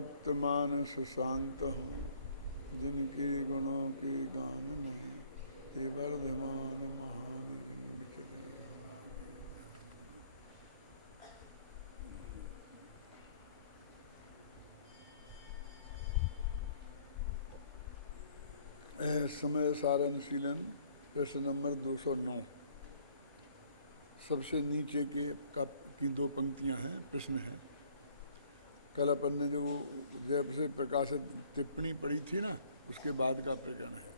तप्त मानस शांत हूँ, जिनके गुणों के गान में ते वर्धमान महान। समय सारणशीलन प्रश्न नंबर 209। सबसे नीचे की दो पंक्तियां हैं, प्रश्न है। कल अपन ने जो जब से प्रकाशित टिप्पणी पढ़ी थी ना, उसके बाद का प्रकरण है।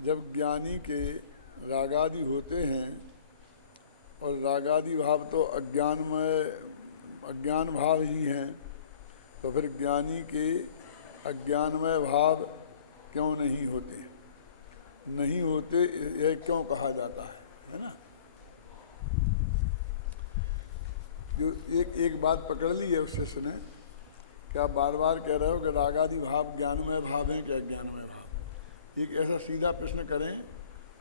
जब ज्ञानी के रागादि होते हैं, और रागादि भाव तो अज्ञान भाव ही हैं, तो फिर ज्ञानी के अज्ञानमय भाव क्यों नहीं होते? नहीं होते यह क्यों कहा जाता है ना? जो एक बात पकड़ ली है उस शिष्य ने कि आप बार बार कह रहे हो कि रागादि भाव ज्ञानमय भाव हैं कि अज्ञानमय भाव। एक ऐसा सीधा प्रश्न करें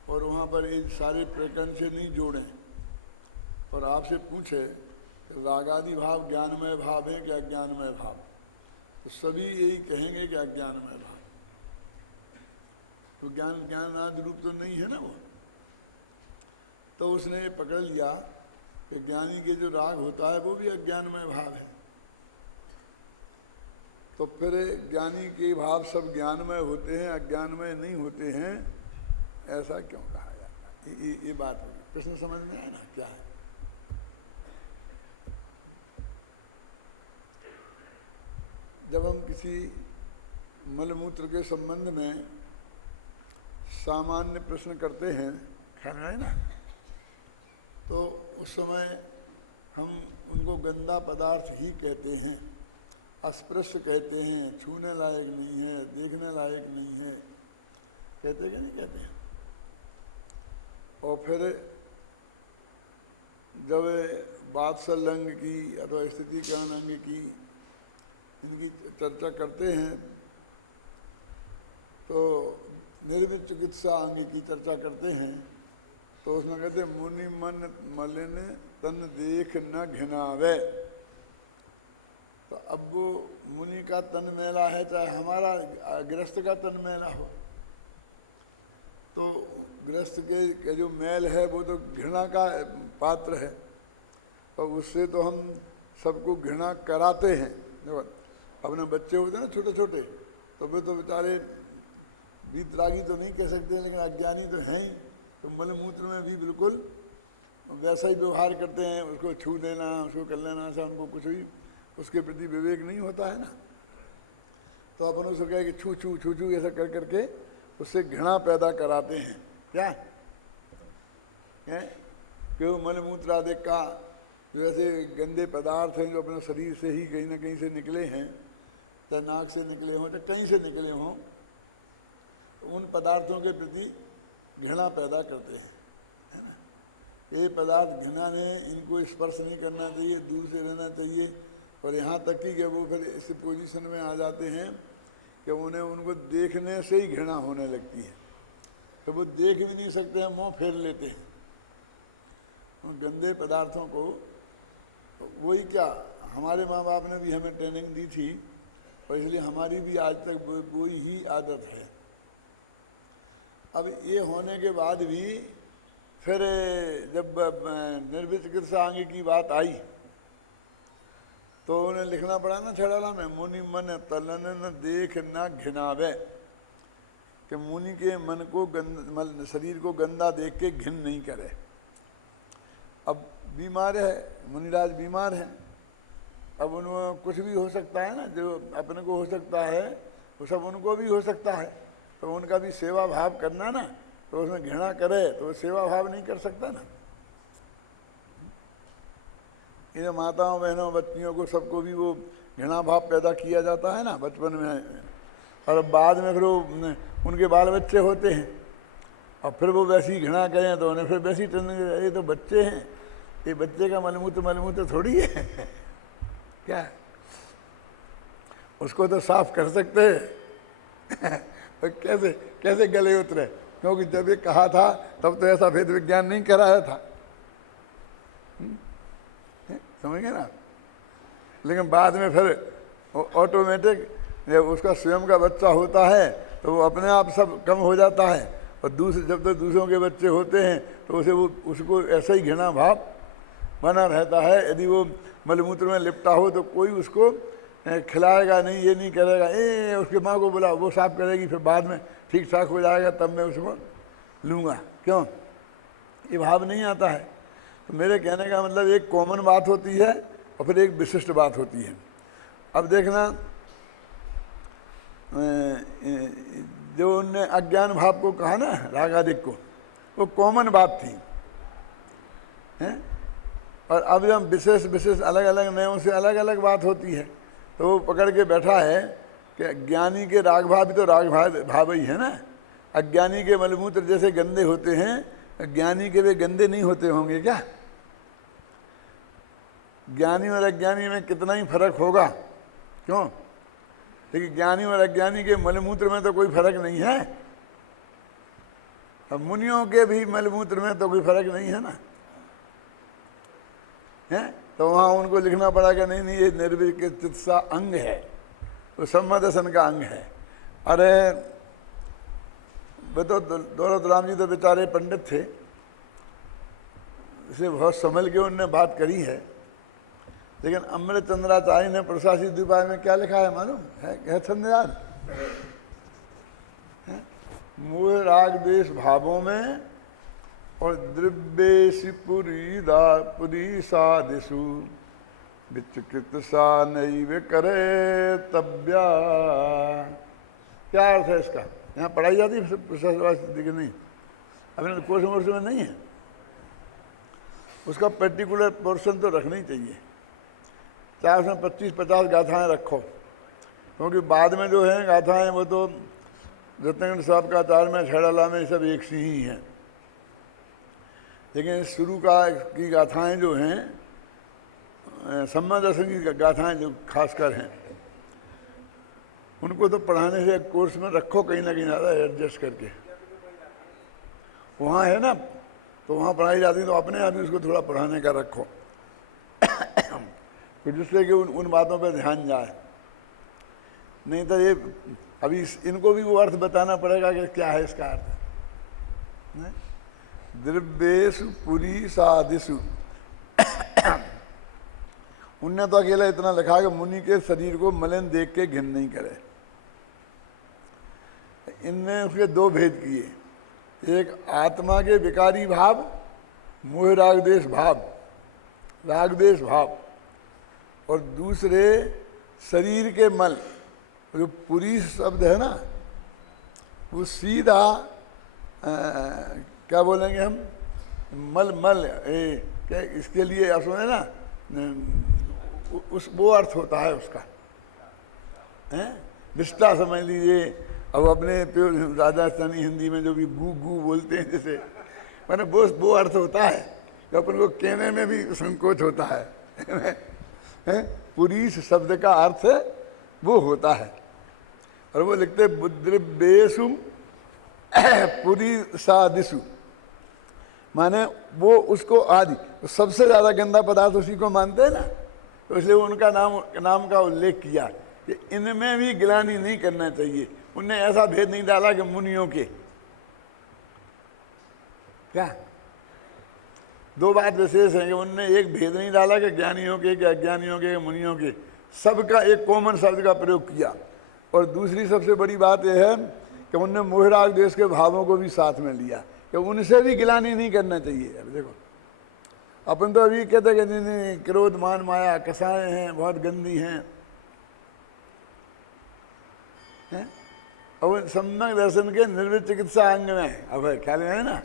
और वहाँ पर ये सारे प्रकरण से नहीं जोड़ें और आपसे पूछे रागादि भाव ज्ञानमय भाव हैं कि अज्ञानमय भाव, तो सभी यही कहेंगे कि अज्ञानमय भाव। तो ज्ञानादि रूप तो नहीं है ना वो। तो उसने ये पकड़ लिया कि ज्ञानी के जो राग होता है वो भी अज्ञानमय भाव है। तो फिर ज्ञानी के भाव सब ज्ञानमय होते हैं, अज्ञानमय नहीं होते हैं, ऐसा क्यों कहा जाता है? ये बात होगी। प्रश्न समझ में आया ना क्या है? जब हम किसी मलमूत्र के संबंध में सामान्य प्रश्न करते हैं, ख्याल है ना, तो उस समय हम उनको गंदा पदार्थ ही कहते हैं, अस्पृश्य कहते हैं, छूने लायक नहीं है, देखने लायक नहीं है, कहते कि नहीं कहते हैं? और फिर जब बात्सल्य अंग की अथवा स्थितिकरण अंग की इनकी चर्चा करते हैं, तो निर्वित चिकित्सा अंग की चर्चा करते हैं, तो उसमें कहते मुनि मन मलिन तन देख न घिनावे। तो अब वो मुनि का तन मैला है, चाहे हमारा गृहस्थ का तन मैला हो, तो गृहस्थ के जो मैल है वो तो घृणा का पात्र है, और उससे तो हम सबको घृणा कराते हैं। अपने बच्चे होते हैं ना छोटे छोटे, तो वे तो बेचारे वीतरागी तो नहीं कह सकते, लेकिन अज्ञानी तो हैं ही। तो मलमूत्र में भी बिल्कुल वैसा ही व्यवहार करते हैं, उसको छू लेना, उसको कर लेना, ऐसा उनको कुछ भी उसके प्रति विवेक नहीं होता है ना। तो अपन उसको कहे कि छू छू छू छू ऐसा कर करके उससे घृणा पैदा कराते हैं। क्या है कि वो मलमूत्र आदि का जो ऐसे गंदे पदार्थ हैं जो अपने शरीर से ही कहीं ना कहीं से निकले हैं, चाहे नाक से निकले हों, चाहे कहीं से निकले हों, तो उन पदार्थों के प्रति घृणा पैदा करते हैं, है ना। ये पदार्थ घृणा ने इनको स्पर्श नहीं करना चाहिए, दूर से रहना चाहिए। और यहाँ तक कि वो फिर इस पोजीशन में आ जाते हैं कि उन्हें उनको देखने से ही घृणा होने लगती है, तो वो देख भी नहीं सकते हैं, मुँह फेर लेते हैं उन गंदे पदार्थों को। वही क्या, हमारे माँ बाप ने भी हमें ट्रेनिंग दी थी, और इसलिए हमारी भी आज तक वही ही आदत है। अब ये होने के बाद भी फिर जब निर्वित चिकित्सा अंग की बात आई, तो उन्हें लिखना पड़ा ना छड़ाला में, मुनि मन तलन न देख न घिनावे, कि मुनि के मन को शरीर को गंदा देख के घिन नहीं करे। अब बीमार है, मुनिराज बीमार हैं, अब उनमें कुछ भी हो सकता है ना, जो अपने को हो सकता है वो सब उनको भी हो सकता है, तो उनका भी सेवा भाव करना ना, तो उसमें घृणा करे तो सेवा भाव नहीं कर सकता ना। इन माताओं बहनों बच्चियों को सबको भी वो घृणा भाव पैदा किया जाता है ना बचपन में, और बाद में फिर वो उनके बाल बच्चे होते हैं, और फिर वो वैसी घृणा करें तो उन्हें फिर वैसी ट्रेनिंग, ये तो बच्चे हैं, ये बच्चे का मलमूत्र थोड़ी है क्या है? उसको तो साफ कर सकते हैं तो कैसे कैसे गले उतरे? क्योंकि जब ये कहा था तब तो ऐसा भेद विज्ञान नहीं कराया था, समझ गए ना। लेकिन बाद में फिर ऑटोमेटिक जब उसका स्वयं का बच्चा होता है तो वो अपने आप सब कम हो जाता है, और जब तक दूसरों के बच्चे होते हैं तो उसको ऐसा ही घृणा भाव बना रहता है। यदि वो मलमूत्र में लिपटा हो तो कोई उसको खिलाएगा नहीं, ये नहीं करेगा उसके माँ को बुलाओ, वो साफ करेगी, फिर बाद में ठीक ठाक हो जाएगा तब मैं उसको लूँगा। क्यों? ये भाव नहीं आता है। तो मेरे कहने का मतलब एक कॉमन बात होती है और फिर एक विशिष्ट बात होती है। अब देखना, जो उनने अज्ञान भाव को कहा ना, रागादिक को, वो कॉमन बात थी हैं? और अब जब विशेष विशेष अलग अलग नयों से अलग अलग बात होती है तो वो पकड़ के बैठा है कि ज्ञानी के राग भाव भी तो राग भाव ही है ना। अज्ञानी के मलमूत्र जैसे गंदे होते हैं, ज्ञानी के वे गंदे नहीं होते होंगे क्या? ज्ञानी और अज्ञानी में कितना ही फर्क होगा, क्यों? लेकिन ज्ञानी और अज्ञानी के मलमूत्र में तो कोई फर्क नहीं है। अब मुनियों के भी मलमूत्र में तो कोई फर्क नहीं है ना, है? तो वहाँ उनको लिखना पड़ा कि नहीं नहीं, ये निर्विचिकित्सा अंग है, वो सम्मदर्शन का अंग है। अरे वे तो दौलत राम जी तो बेचारे पंडित थे, इसे बहुत संभल के उनने बात करी है। लेकिन अमृत चंद्राचार्य ने प्रशासित द्विपाय में क्या लिखा है मालूम है छंद याद? मोह राग द्वेष भावों में और द्रव्येषु पुरी सादिषु विचिकित सा नैव करे तब्या। क्या अर्थ है इसका? यहाँ पढ़ाई जाती है प्रशासवासी की नहीं, अभी कोर्स वोर्स में नहीं है। उसका पर्टिकुलर पोर्शन तो रखना ही चाहिए, चाहे उसमें 25-50 गाथाएँ रखो, क्योंकि बाद में जो है गाथाएँ वो तो रत्नगंज साहब का आचार में, छेड़ाला में, सब एक सी ही हैं। लेकिन शुरू की गाथाएँ जो हैं, सम्मदर्शन की गाथाएँ जो खासकर हैं, उनको तो पढ़ाने से कोर्स में रखो कहीं ना कहीं ज़्यादा एडजस्ट करके। वहाँ है ना, तो वहाँ पढ़ाई जाती है तो अपने आप ही उसको थोड़ा पढ़ाने का रखो तो जिससे कि उन बातों पर ध्यान जाए। नहीं तो ये अभी इनको भी वो अर्थ बताना पड़ेगा कि क्या है इसका अर्थ। द्रव्येषु पुरी सादिषु उनने तो अकेला इतना लिखा कि मुनि के शरीर को मलिन देख के घिन नहीं करे। इनने उसके दो भेद किए, एक आत्मा के विकारी भाव, मोह राग द्वेष भाव, राग द्वेष भाव, और दूसरे शरीर के मल। जो पुरी शब्द है ना, वो सीधा क्या बोलेंगे हम, मल क्या इसके लिए सुने ना, वो अर्थ होता है उसका, हैं? विस्ता समझ लीजिए। अब अपने राजस्थानी हिंदी में जो भी गू गू बोलते हैं जैसे, मैंने वो अर्थ होता है कि अपन को कहने में भी संकोच होता है। पुरीश शब्द का अर्थ वो होता है, और वो लिखते बुद्धिबेशु पुरी सादिशु, माने वो उसको आदि, तो सबसे ज़्यादा गंदा पदार्थ उसी को मानते हैं ना, तो इसलिए उनका नाम का उल्लेख किया कि इनमें भी गिलानी नहीं करना चाहिए। उनने ऐसा भेद नहीं डाला कि मुनियों के, क्या दो बात विशेष है कि उनने एक भेद नहीं डाला कि ज्ञानियों के, कि अज्ञानियों के, मुनियों के, सबका एक कॉमन शब्द का प्रयोग किया। और दूसरी सबसे बड़ी बात यह है कि उनने मोह राग द्वेष के भावों को भी साथ में लिया कि उनसे भी गिलानी नहीं करना चाहिए। अब देखो, अपन तो अभी कहते हैं कि नहीं, क्रोध मान माया कसाएं हैं, बहुत गंदी हैं, हैं? और सम्यक दर्शन के निर्विचिकित्सा अंग में अब ख्याल है ना,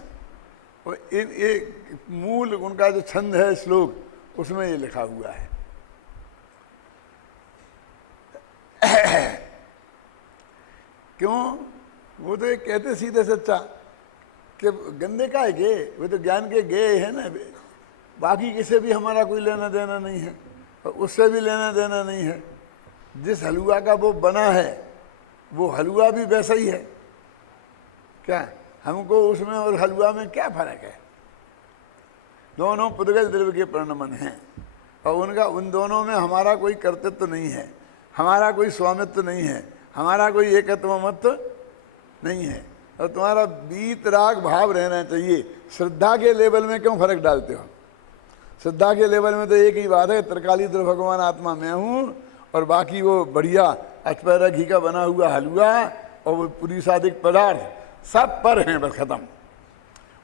और एक मूल उनका जो छंद है श्लोक, उसमें ये लिखा हुआ है। क्यों? वो तो एक कहते सीधे सच्चा कि गंदे का है गे, वो तो ज्ञान के गे है ना, बाकी किसे भी हमारा कोई लेना देना नहीं है, और उससे भी लेना देना नहीं है। जिस हलवा का वो बना है वो हलवा भी वैसा ही है। क्या हमको उसमें और हलवा में क्या फर्क है? दोनों पुद्गल द्रव्य के परिणमन हैं, और उन दोनों में हमारा कोई कर्तव्य तो नहीं है। हमारा कोई स्वामित्व नहीं है, हमारा कोई एकत्व मत नहीं है, और तुम्हारा वीतराग भाव रहना चाहिए। श्रद्धा के लेवल में क्यों फर्क डालते हो? श्रद्धा के लेवल में तो एक ही बात है, त्रिकालीतर भगवान आत्मा मैं हूँ, और बाकी वो बढ़िया अचपैरा घी का बना हुआ हलवा और वो पूरी सादिक पदार्थ सब पर हैं, बस खत्म।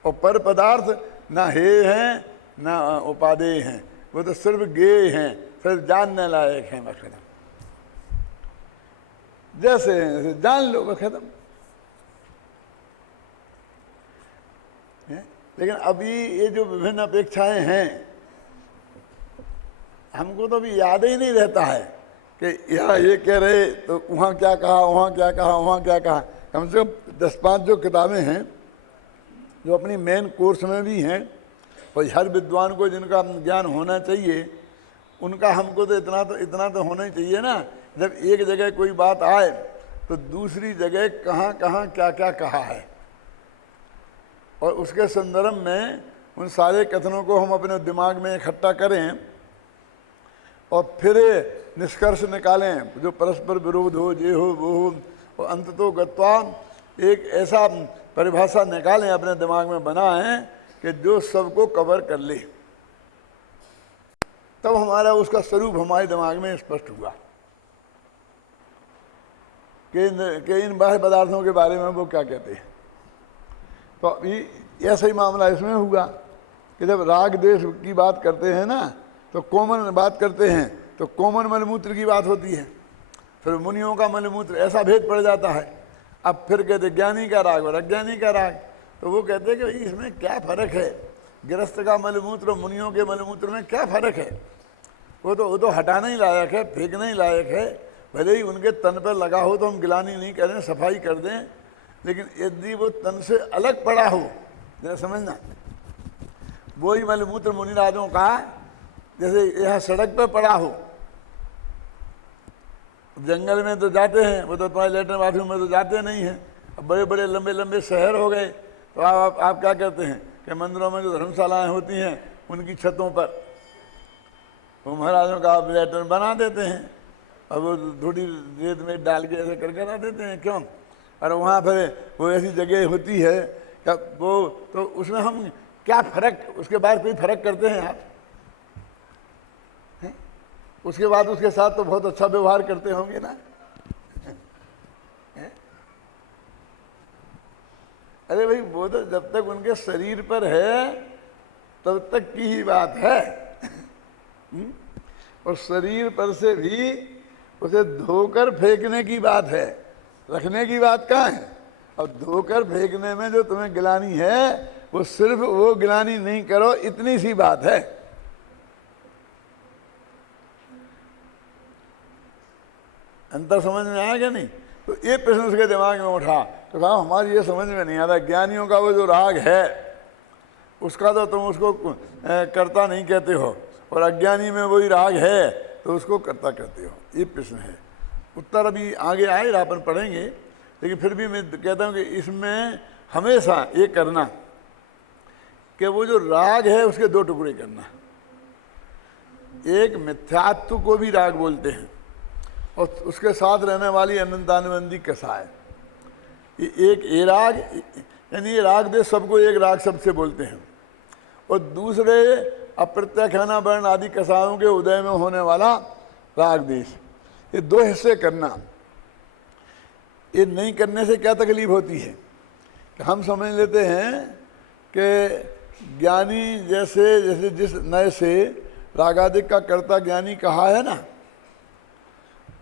और पर पदार्थ ना हे हैं ना उपादेय हैं, वो तो सिर्फ गेय हैं, सिर्फ जानने लायक हैं, बस खत्म। जैसे हैं जान लो, बस खत्म। लेकिन अभी ये जो विभिन्न अपेक्षाएं हैं, हमको तो अभी याद ही नहीं रहता है कि यहाँ ये कह रहे तो वहाँ क्या कहा, वहाँ क्या कहा, वहाँ क्या कहा। कम से कम 10-5 जो किताबें हैं जो अपनी मेन कोर्स में भी हैं, और हर विद्वान को जिनका ज्ञान होना चाहिए, उनका हमको तो इतना तो होना ही चाहिए ना। जब एक जगह कोई बात आए तो दूसरी जगह कहाँ कहाँ क्या क्या कहा है, और उसके संदर्भ में उन सारे कथनों को हम अपने दिमाग में इकट्ठा करें और फिर निष्कर्ष निकालें जो परस्पर विरोध हो, ये हो वो हो, और अंततो गत्वा एक ऐसा परिभाषा निकालें, अपने दिमाग में बनाएं कि जो सबको कवर कर ले। तब हमारा उसका स्वरूप हमारे दिमाग में स्पष्ट हुआ कि इन बाह्य पदार्थों के बारे में वो क्या कहते हैं। तो अभी ऐसा ही मामला इसमें हुआ कि जब राग देश की बात करते हैं ना, तो कॉमन बात करते हैं तो कॉमन मलमूत्र की बात होती है, फिर मुनियों का मलमूत्र, ऐसा भेद पड़ जाता है। अब फिर कहते ज्ञानी का राग और अज्ञानी का राग, तो वो कहते हैं कि इसमें क्या फ़र्क है, गृहस्थ का मलमूत्र और मुनियों के मलमूत्र में क्या फ़र्क है। वो तो हटाना ही लायक है, फेंकना ही लायक है। भले ही उनके तन पर लगा हो तो हम गिलानी नहीं करें, सफाई कर दें, लेकिन यदि वो तन से अलग पड़ा हो, जरा समझना, वही मलमूत्र मुनिराजों का जैसे यहाँ सड़क पर पड़ा हो, जंगल में तो जाते हैं, वो तो तुम्हारे लेटरिन बाथरूम में तो जाते नहीं हैं। अब बड़े बड़े लंबे लंबे शहर हो गए, तो आप क्या करते हैं कि मंदिरों में जो धर्मशालाएँ होती हैं उनकी छतों पर वो महाराजों का आप लेटरिन बना देते हैं, और वो थोड़ी रेत में डाल के ऐसे करके ला देते हैं। क्यों? और वहाँ पर वो ऐसी जगह होती है क्या वो, तो उसमें हम क्या फ़र्क, उसके बाद कोई फ़र्क करते हैं आप? उसके बाद उसके साथ तो बहुत अच्छा व्यवहार करते होंगे ना। अरे भाई, वो तो जब तक उनके शरीर पर है तब तक की ही बात है। और शरीर पर से भी उसे धोकर फेंकने की बात है, रखने की बात कहाँ है। और धोकर फेंकने में जो तुम्हें गिलानी है, वो सिर्फ वो गिलानी नहीं करो, इतनी सी बात है। अंतर समझ में आया क्या नहीं? तो ये प्रश्न उसके दिमाग में उठा, तो कहा हमारी ये समझ में नहीं आता, ज्ञानियों का वो जो राग है उसका तो तुम उसको कर्ता नहीं कहते हो, और अज्ञानी में वही राग है तो उसको कर्ता कहते हो। ये प्रश्न है। उत्तर अभी आगे आए, अपन पढ़ेंगे, लेकिन फिर भी मैं कहता हूँ कि इसमें हमेशा ये करना कि वो जो राग है उसके 2 टुकड़े करना। एक मिथ्यात्व को भी राग बोलते हैं, और उसके साथ रहने वाली अनंतानुबंधी कसा है। एक ए राग, यानी ये राग देश सबको एक राग शब्द से बोलते हैं, और दूसरे अप्रत्याख्याना वर्ण आदि कसाओं के उदय में होने वाला राग देश। ये 2 हिस्से करना। ये नहीं करने से क्या तकलीफ होती है कि हम समझ लेते हैं कि ज्ञानी जैसे जिस नए से रागादिक का कर्ता ज्ञानी कहा है ना,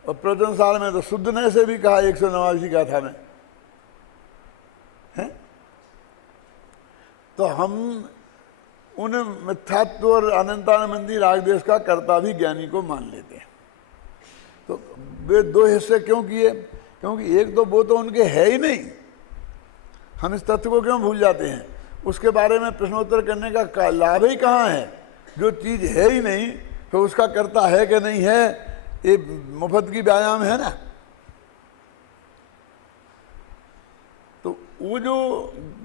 और प्रवचन साल में तो शुद्ध नए से भी कहा, 189 का था मैं, है? तो हम उन मिथ्यात्व और अनंतानुबंधी रागदेश का कर्ता भी ज्ञानी को मान लेते हैं। तो वे 2 हिस्से क्यों किए? क्योंकि एक तो वो तो उनके है ही नहीं, हम इस तथ्य को क्यों भूल जाते हैं? उसके बारे में प्रश्नोत्तर करने का लाभ ही कहाँ है? जो चीज़ है ही नहीं तो उसका कर्ता है कि नहीं है, ये मुफ्त की व्यायाम है ना। तो वो जो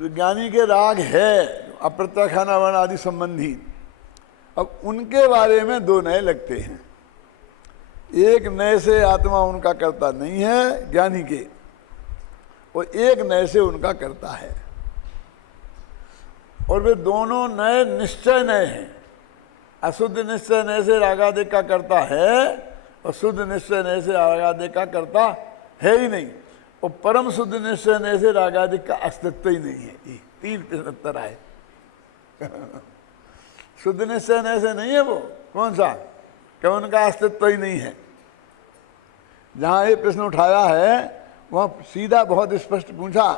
ज्ञानी के राग है अप्रत्याख्याना वर्ण आदि संबंधी, अब उनके बारे में 2 नए लगते हैं। एक नए से आत्मा उनका करता नहीं है ज्ञानी के, और एक नए से उनका करता है। और वे दोनों नए निश्चय नए हैं। अशुद्ध निश्चय नए से रागादिक का करता है, और शुद्ध निश्चय नए से रागादिक का करता है ही नहीं। और परम शुद्ध निश्चय नए से रागादिक का अस्तित्व ही नहीं है। ये 3 प्रश्नोत्तर आए। शुद्ध निश्चय नए से नहीं है वो, कौन सा, कि उनका अस्तित्व ही नहीं है। जहाँ ये प्रश्न उठाया है वहाँ सीधा बहुत स्पष्ट पूछा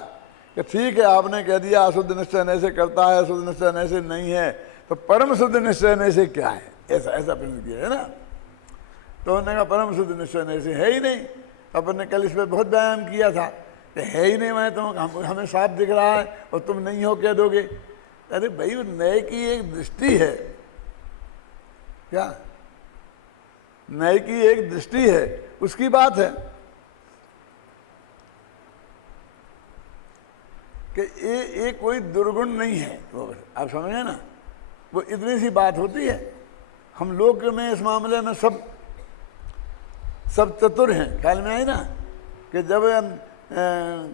कि ठीक है, आपने कह दिया अशुद्ध निश्चय नए से करता है, शुद्ध निश्चय नए से नहीं है, तो परम शुद्ध निश्चय नए से क्या है? ऐसा ऐसा प्रश्न किया है ना। तो उन्होंने कहा परम शुद्ध निश्चय नए से है ही नहीं। अपन ने कल इस पर बहुत व्यायाम किया था कि है ही नहीं, मैं तुम हमें साफ दिख रहा है और तुम नहीं हो कह दोगे। अरे भाई, नए की एक दृष्टि है, क्या नए की एक दृष्टि है, उसकी बात है कि ये कोई दुर्गुण नहीं है। वो आप समझे ना, वो इतनी सी बात होती है। हम लोग में इस मामले में सब चतुर हैं। ख्याल में आई ना कि जब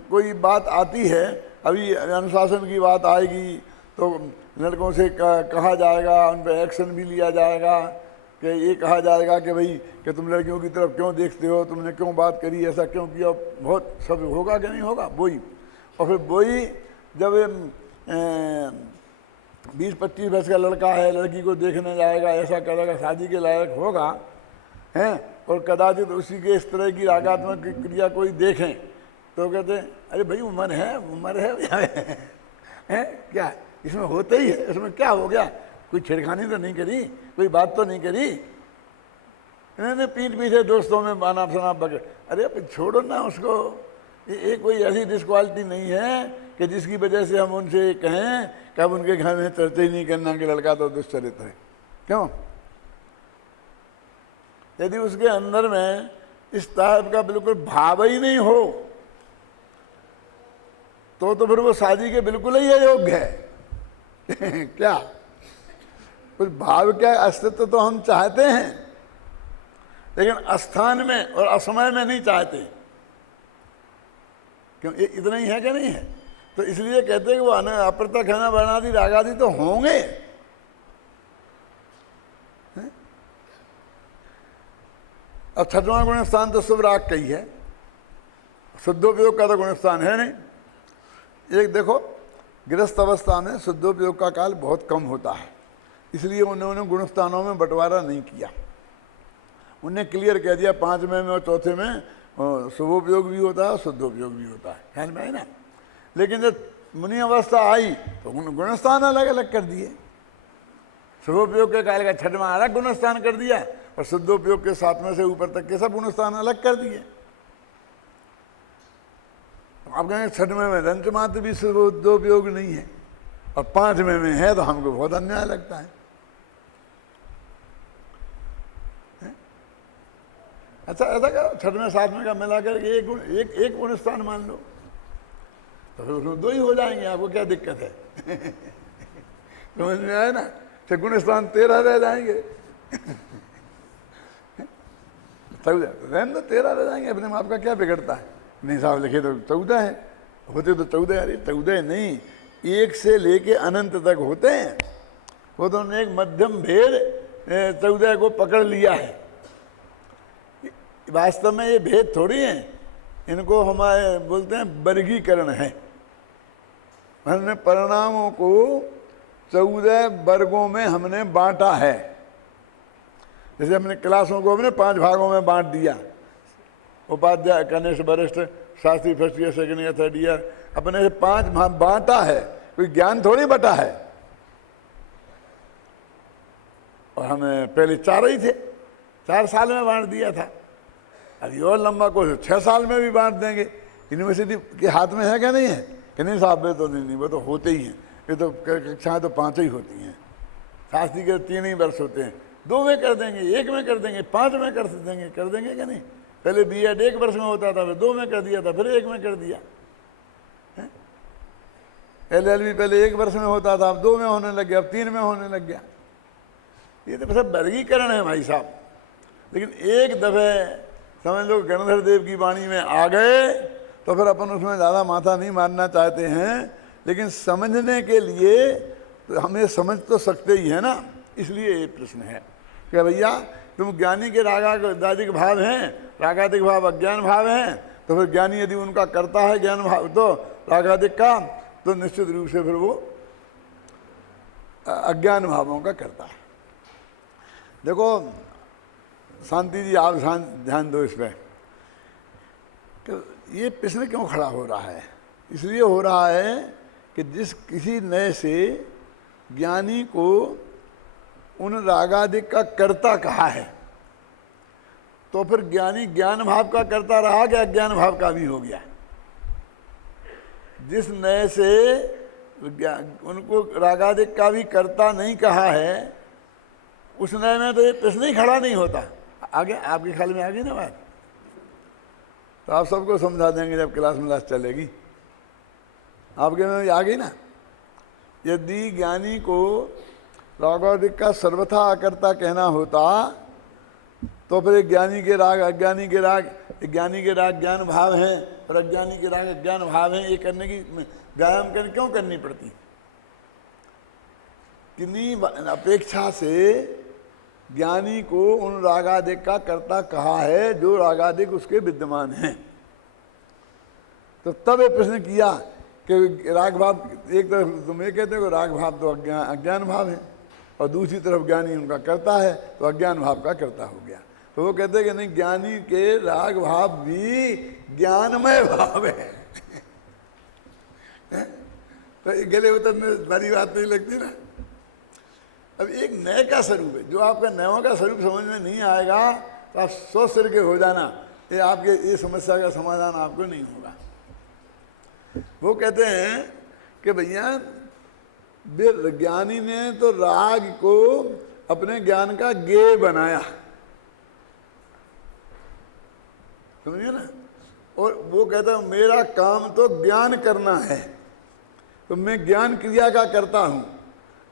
कोई बात आती है, अभी अनुशासन की बात आएगी तो लड़कों से कहा जाएगा, उन पर एक्शन भी लिया जाएगा कि ये कहा जाएगा कि भाई कि तुम लड़कियों की तरफ क्यों देखते हो, तुमने क्यों बात करी, ऐसा क्यों किया, बहुत सब होगा कि नहीं होगा वही। और फिर वही जब 20-25 वर्ष का लड़का है, लड़की को देखने जाएगा, ऐसा करेगा, शादी के लायक होगा हैं, और कदाचित उसी के इस तरह की रागात्मक क्रिया कोई देखें तो कहते हैं अरे भाई उम्र है क्या इसमें होता ही है, इसमें क्या हो गया, कोई छेड़खानी तो नहीं करी, कोई बात तो नहीं करी। इन्होंने पीठ पीछे दोस्तों में बाना फसाना पकड़, अरे छोड़ो ना उसको। ये कोई ऐसी डिस्क्वालिटी नहीं है कि जिसकी वजह से हम उनसे कहें कि अब उनके घर में चर्चा ही नहीं करना कि लड़का तो दुष्चरित्र है। क्यों? यदि उसके अंदर में इस टाइप का बिल्कुल भाव ही नहीं हो तो फिर वो शादी के बिल्कुल ही अयोग्य है। क्या कुछ भाव क्या अस्तित्व तो हम चाहते हैं, लेकिन अस्थान में और असमय में नहीं चाहते। क्यों? ये इतना ही है कि नहीं है? तो इसलिए कहते हैं कि वो अप्रत्यक्ष है ना वर्णादि रागादि तो होंगे। अब 6वां गुण स्थान तो शुभ राग का ही है, शुद्धोपयोग का तो गुण स्थान है नहीं। एक देखो, गृहस्थ अवस्था में शुद्धोपयोग का काल बहुत कम होता है, इसलिए उन्होंने गुण स्थानों में बंटवारा नहीं किया। उन्हें क्लियर कह दिया 5वें में और 4थे में शुभोपयोग भी होता है, शुद्धोपयोग भी होता है। ख्याल में है ना। लेकिन जब मुनि अवस्था आई तो गुण स्थान अलग अलग कर दिए। शुभोपयोग के काल का 6वां अलग गुण स्थान कर दिया, और शुद्धोपयोग के 7वें से ऊपर तक के सब गुण स्थान अलग कर दिए। आप कहेंगे 6वें में रंच मात्र भी शुद्धोपयोग नहीं है और 5वें में है, तो हमको बहुत अन्याय लगता है। अच्छा ऐसा करो, 6वें 7वें का मिलाकर एक गुण स्थान मान लो, तो फिर उसमें 2 ही हो जाएंगे। आपको क्या दिक्कत है? समझ में आए ना? तो गुण स्थान 13 रह जाएंगे। 13 रह जाएंगे, अपने माप का क्या बिगड़ता है? नहीं साहब लिखे तो 14 है, होते तो 14। अरे 14 नहीं, 1 से लेके अनंत तक होते हैं। वो तो एक मध्यम भेद 14 को पकड़ लिया है। वास्तव में ये भेद थोड़ी है, इनको हमारे बोलते हैं वर्गीकरण है। हमने परिणामों को 14 वर्गों में हमने बांटा है। जैसे हमने क्लासों को हमने 5 भागों में बांट दिया, उपाध्याय, कनिष्ठ, वरिष्ठ, Shastri, first year, second year, third year, अपने से 5 बांटा है। कोई ज्ञान थोड़ी बटा है। और हमें पहले 4 ही थे, 4 साल में बांट दिया था। अभी और लंबा को 6 साल में भी बांट देंगे। यूनिवर्सिटी के हाथ में है क्या नहीं है? कि नहीं साहब वे तो नहीं, वो तो होते ही हैं। ये तो कक्षाएँ तो 5 ही होती हैं। शास्त्री के 3 ही वर्ष होते हैं। 2 में कर देंगे, 1 में कर देंगे, 5 में कर देंगे क्या नहीं? पहले बीएड 1 वर्ष में होता था, फिर 2 में कर दिया था, फिर 1 में कर दिया। LLB पहले 1 वर्ष में होता था, अब 2 में होने लग गया, अब 3 में होने लग गया। ये तो सब वर्गीकरण है भाई साहब। लेकिन एक दफे समझ लो गणधर देव की वाणी में आ गए तो फिर अपन उसमें ज़्यादा माथा नहीं मारना चाहते हैं, लेकिन समझने के लिए तो हमें समझ तो सकते ही है ना। इसलिए ये प्रश्न है कि भैया तुम ज्ञानी के रागादिक भाव हैं, रागादिक भाव अज्ञान भाव हैं, तो फिर ज्ञानी यदि उनका करता है ज्ञान भाव तो रागादिक का, तो निश्चित रूप से फिर वो अज्ञान भावों का करता है। देखो शांति जी, आप ध्यान दो इस पर कि ये प्रश्न क्यों खड़ा हो रहा है। इसलिए हो रहा है कि जिस किसी नए से ज्ञानी को उन रागादिक का कर्ता कहा है, तो फिर ज्ञानी ज्ञान भाव का कर्ता रहा कि अज्ञान भाव का भी हो गया। जिस नए से उनको रागादिक का भी कर्ता नहीं कहा है, उस नए में तो ये प्रश्न ही खड़ा नहीं होता। आगे आपके ख्याल में आ गई ना बात? तो आप सबको समझा देंगे जब क्लास में चलेगी। आपके में आ गई ना? यदि ज्ञानी को रागादिक का सर्वथा अकर्ता कहना होता तो फिर ज्ञानी के राग अज्ञानी के राग, ज्ञानी के राग ज्ञान भाव हैं और अज्ञानी के राग अज्ञान भाव हैं, ये करने की व्यायाम क्यों करनी पड़ती? किन्हीं अपेक्षा से ज्ञानी को उन रागादिक का कर्ता कहा है जो रागादिक उसके विद्यमान हैं। तो तब ये प्रश्न किया कि राग भाव, एक तरफ तुम ये कहते हो राग भाव तो अज्ञान भाव है और दूसरी तरफ ज्ञानी उनका करता है, तो अज्ञान भाव का करता हो गया। तो वो कहते हैं कि नहीं, ज्ञानी के राग भाव भी ज्ञानमय भाव है। तो ये गले उतरने बड़ी बात नहीं लगती ना। अब एक नए का स्वरूप है, जो आपका नयों का स्वरूप समझ में नहीं आएगा तो आप 100 सिर के हो जाना, ये आपके ये समस्या का समाधान आपको नहीं होगा। वो कहते हैं कि भैया ज्ञानी ने तो राग को अपने ज्ञान का गेय बनाया, समझिए ना। और वो कहता है मेरा काम तो ज्ञान करना है, तो मैं ज्ञान क्रिया का करता हूं।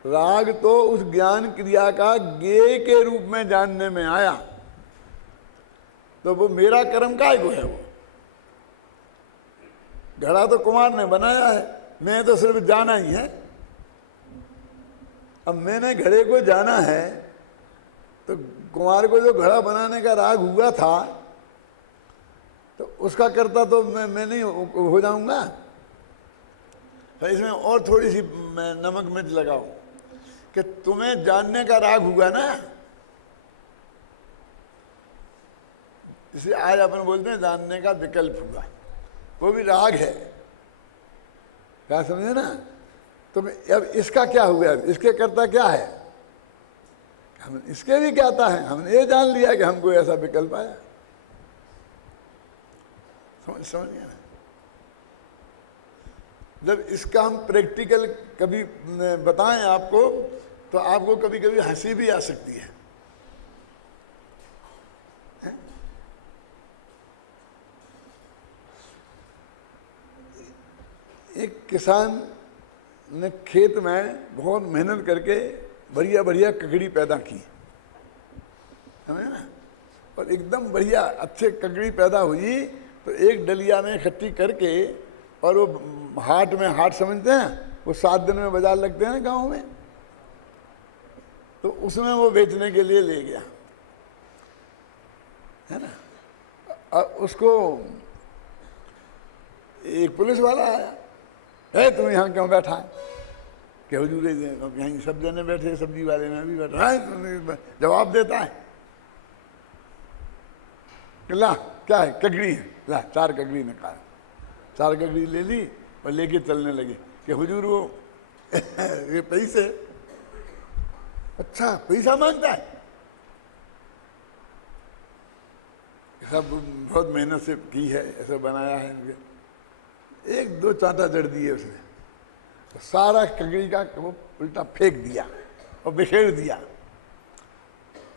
राग तो उस ज्ञान क्रिया का गेय के रूप में जानने में आया, तो वो मेरा कर्म काय को है। वो घड़ा तो कुमार ने बनाया है, मैं तो सिर्फ जाना ही है। अब मैंने घड़े को जाना है, तो कुमार को जो घड़ा बनाने का राग हुआ था तो उसका करता तो मैं नहीं हो जाऊंगा। तो इसमें और थोड़ी सी मैं नमक मिर्च लगाऊं कि तुम्हें जानने का राग हुआ ना, इसे आज अपन बोलते हैं जानने का विकल्प हुआ, वो भी राग है, क्या समझे ना। तो अब इसका क्या हुआ, इसके करता क्या है, हम इसके भी कहता है। हमने ये जान लिया कि हमको ऐसा विकल्प आया, समझ गया ना। जब इसका हम प्रैक्टिकल कभी बताएं आपको, तो आपको कभी कभी हंसी भी आ सकती है। एक किसान ने खेत में बहुत मेहनत करके बढ़िया बढ़िया ककड़ी पैदा की, समझे ना। और एकदम बढ़िया अच्छे ककड़ी पैदा हुई तो एक डलिया में इकट्ठी करके, और वो हाट में, हाट समझते हैं, वो 7 दिन में बाजार लगते हैं गांव में, तो उसमें वो बेचने के लिए ले गया, है ना। अब उसको एक पुलिस वाला आया, है तुम यहाँ क्यों बैठा है? कि हुजूर यहीं सब जने बैठे, सब्जी वाले में भी बैठा है। जवाब देता है कि ला क्या है, ककड़ी है, ला 4 ककड़ी निकाल। 4 ककड़ी ले ली और लेके चलने लगे कि हुजूर वो ये पैसे। अच्छा पैसा मांगता है? सब बहुत मेहनत से की है, ऐसा बनाया है। 1-2 चांटा जड़ दिए उसने, तो सारा ककड़ी का वो उल्टा फेंक दिया और बिखेर दिया।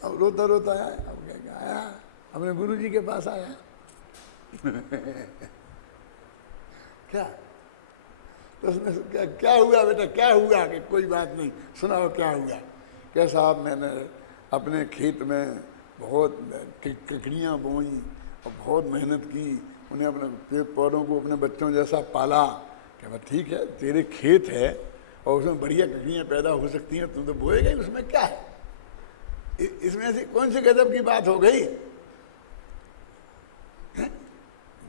अब रोता रोता आया, अब क्या आया, अपने गुरुजी के पास आया। क्या तो उसने क्या हुआ बेटा, क्या हुआ? कि कोई बात नहीं, सुनाओ क्या हुआ। क्या साहब मैंने अपने खेत में बहुत ककड़ियाँ बोई और बहुत मेहनत की, उन्हें अपने पेड़ पौधों को अपने बच्चों जैसा पाला। क्या बात, ठीक है, तेरे खेत है और उसमें बढ़िया ककड़ियाँ पैदा हो सकती हैं, तुम तो बोएगा ही, उसमें क्या है? इसमें से कौन सी गजब की बात हो गई?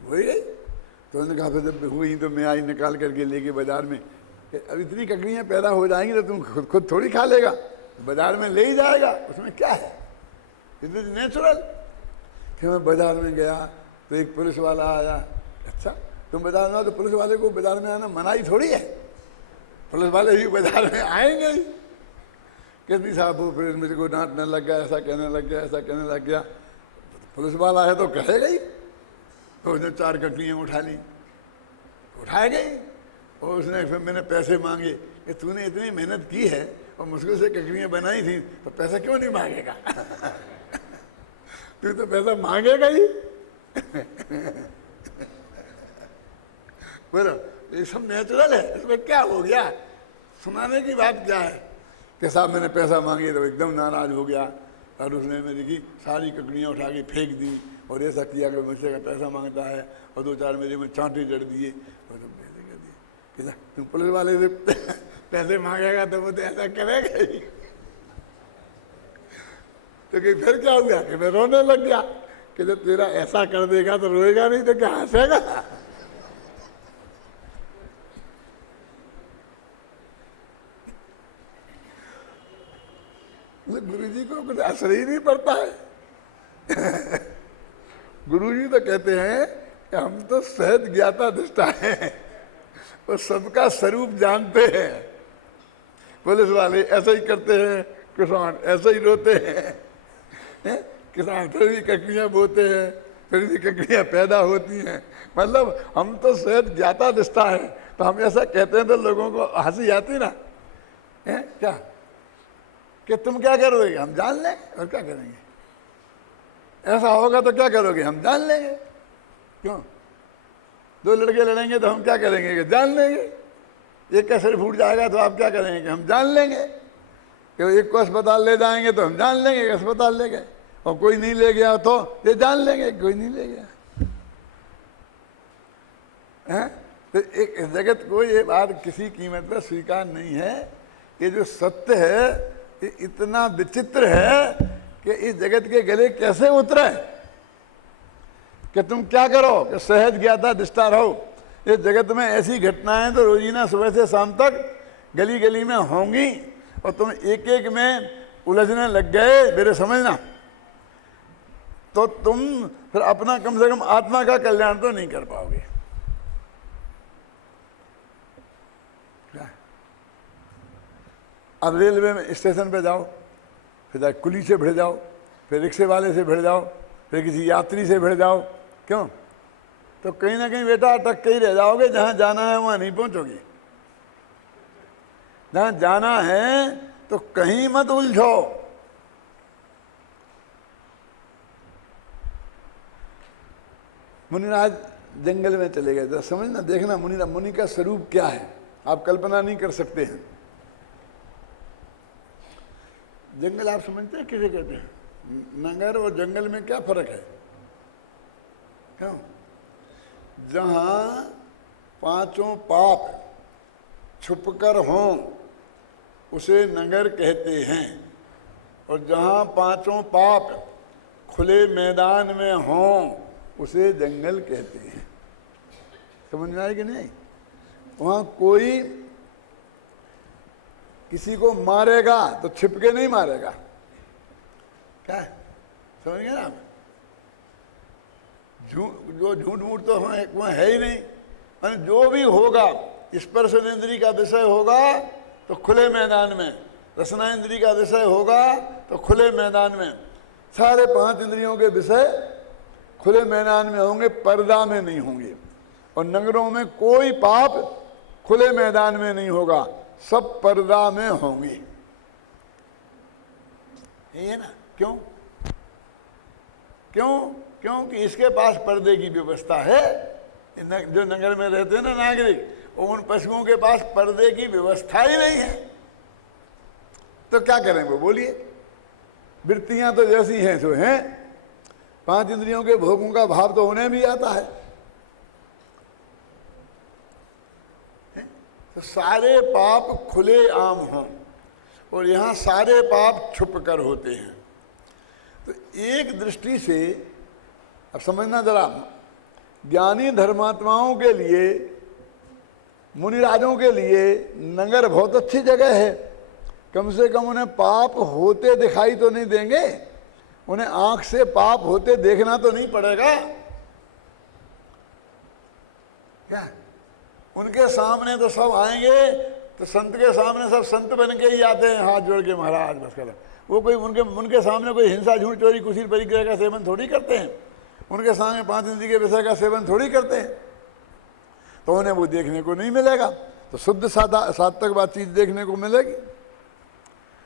बोई गई। तो उन्होंने कहा फिर जब हुई तो मैं आई निकाल करके लेके बाजार में, अब इतनी ककड़ियाँ पैदा हो जाएंगी तो तुम खुद थोड़ी खा लेगा, बाजार में ले ही जाएगा, उसमें क्या है, इट इज नेचुरल। फिर मैं बाजार में गया तो एक पुलिस वाला आया। अच्छा, तुम बाजार में आओ तो पुलिस वाले को बाजार में आना मनाही थोड़ी है, पुलिस वाले भी बाजार में आएंगे ही। कहती साहब वो फिर मेरे को डांटने लग गया, ऐसा कहने लग गया, ऐसा कहने लग गया। पुलिस वाला है तो कहेगा ही। तो उसने 4 ककड़ियाँ उठा ली, उठाए गई, और उसने फिर मैंने पैसे मांगे कि तूने इतनी मेहनत की है और मुश्किल से ककड़ियाँ बनाई थी तो पैसा क्यों नहीं मांगेगा? तू तो पैसा मांगेगा ही। बोलो, ये सब नेचुरल है, इसमें क्या हो गया? सुनाने की बात क्या है? कि साहब मैंने पैसा मांगे तो एकदम नाराज हो गया और उसने मेरी की सारी ककड़ियाँ उठा के फेंक दी और ऐसा किया कि मुझसे का पैसा मांगता है, और 2-4 मेरे में चांटे जड़ दिए और तो पैसे कर दिए। कि तुम पुलिस वाले से पैसे मांगेगा तो वो तो ऐसा करेगा ही। तो कि फिर क्या हो गया कि मैं रोने लग गया कि जब तेरा ऐसा कर देगा तो रोएगा नहीं तो क्या हंसेगा? गुरुजी को कुछ असर ही नहीं पड़ता है। गुरुजी तो कहते हैं कि हम तो सहज ज्ञाता दृष्टा हैं, वो सबका स्वरूप जानते हैं। पुलिस वाले ऐसा ही करते हैं, किसान ऐसे ही रोते हैं, किसान फिर भी ककड़ियाँ बोते हैं, फिर भी ककड़ियाँ पैदा होती हैं। मतलब हम तो सहज ज्ञाता दृष्टा है, तो हम ऐसा कहते हैं तो लोगों को हंसी आती ना, है क्या कि तुम क्या करोगे? हम जान लेंगे और क्या करेंगे, ऐसा होगा तो क्या करोगे? हम जान लेंगे। क्यों? 2 लड़के लड़ेंगे तो हम क्या करेंगे कि जान लेंगे। एक का सिर फूट जाएगा तो आप क्या करेंगे कि हम जान लेंगे। कि एक को अस्पताल ले जाएंगे तो हम जान लेंगे कि अस्पताल ले गए, और कोई नहीं ले गया तो ये जान लेंगे कोई नहीं ले गया है। तो एक जगत को ये बात किसी कीमत पर स्वीकार नहीं है। ये जो सत्य है ये इतना विचित्र है कि इस जगत के गले कैसे उतरे कि तुम क्या करो कि सहज ज्ञाता दृष्टा रहो। इस जगत में ऐसी घटनाएं तो रोजीना सुबह से शाम तक गली गली में होंगी, और तुम एक एक में उलझने लग गए मेरे समझना, तो तुम फिर अपना कम से कम आत्मा का कल्याण तो नहीं कर पाओगे। अब रेलवे में स्टेशन पे जाओ, फिर कुली से भिड़ जाओ, फिर रिक्शे वाले से भिड़ जाओ, फिर किसी यात्री से भिड़ जाओ। क्यों? तो कहीं ना कहीं बेटा अटक के ही रह जाओगे। जहाँ जाना है वहाँ नहीं पहुँचोगे। जहाँ जाना है तो कहीं मत उलझो। मुनिराज जंगल में चले गए, तो समझना, देखना मुनि का स्वरूप क्या है, आप कल्पना नहीं कर सकते हैं। जंगल आप समझते हैं किसे कहते हैं? नगर और जंगल में क्या फर्क है? क्यों? जहां 5 पाप छुपकर हों उसे नगर कहते हैं, और जहां 5 पाप खुले मैदान में हों उसे जंगल कहते हैं। समझ में आए कि नहीं? वहां कोई किसी को मारेगा तो छिपके नहीं मारेगा। क्या समझ गए ना आप? जो झूठ मूठ तो वहाँ है ही नहीं। मैंने जो भी होगा स्पर्श इंद्री का विषय होगा तो खुले मैदान में, रसना इंद्री का विषय होगा तो खुले मैदान में, सारे 5 इंद्रियों के विषय खुले मैदान में होंगे, पर्दा में नहीं होंगे। और नगरों में कोई पाप खुले मैदान में नहीं होगा, सब पर्दा में होंगे। यही है ना? क्यों? क्यों? क्योंकि इसके पास पर्दे की व्यवस्था है। जो नगर में रहते हैं ना नागरिक, उन पशुओं के पास पर्दे की व्यवस्था ही नहीं है। तो क्या करें वो? बोलिए। वृत्तियां तो जैसी हैं सो हैं, 5 इंद्रियों के भोगों का भाव तो उन्हें भी आता है। तो सारे पाप खुले आम हों और यहाँ सारे पाप छुप कर होते हैं। तो एक दृष्टि से अब समझना जरा, ज्ञानी धर्मात्माओं के लिए, मुनिराजों के लिए नगर बहुत अच्छी जगह है। कम से कम उन्हें पाप होते दिखाई तो नहीं देंगे, उन्हें आंख से पाप होते देखना तो नहीं पड़ेगा क्या? उनके सामने तो सब आएंगे, तो संत के सामने सब संत बन के ही आते हैं, हाथ जोड़ के महाराज बस कर। वो कोई उनके सामने कोई हिंसा, झूठ, चोरी, कुशील, परिग्रह का सेवन थोड़ी करते हैं। उनके सामने 5 इंद्रिय के विषय का सेवन थोड़ी करते हैं, तो उन्हें वो देखने को नहीं मिलेगा। तो शुद्ध सात्विक बातचीत देखने को मिलेगी।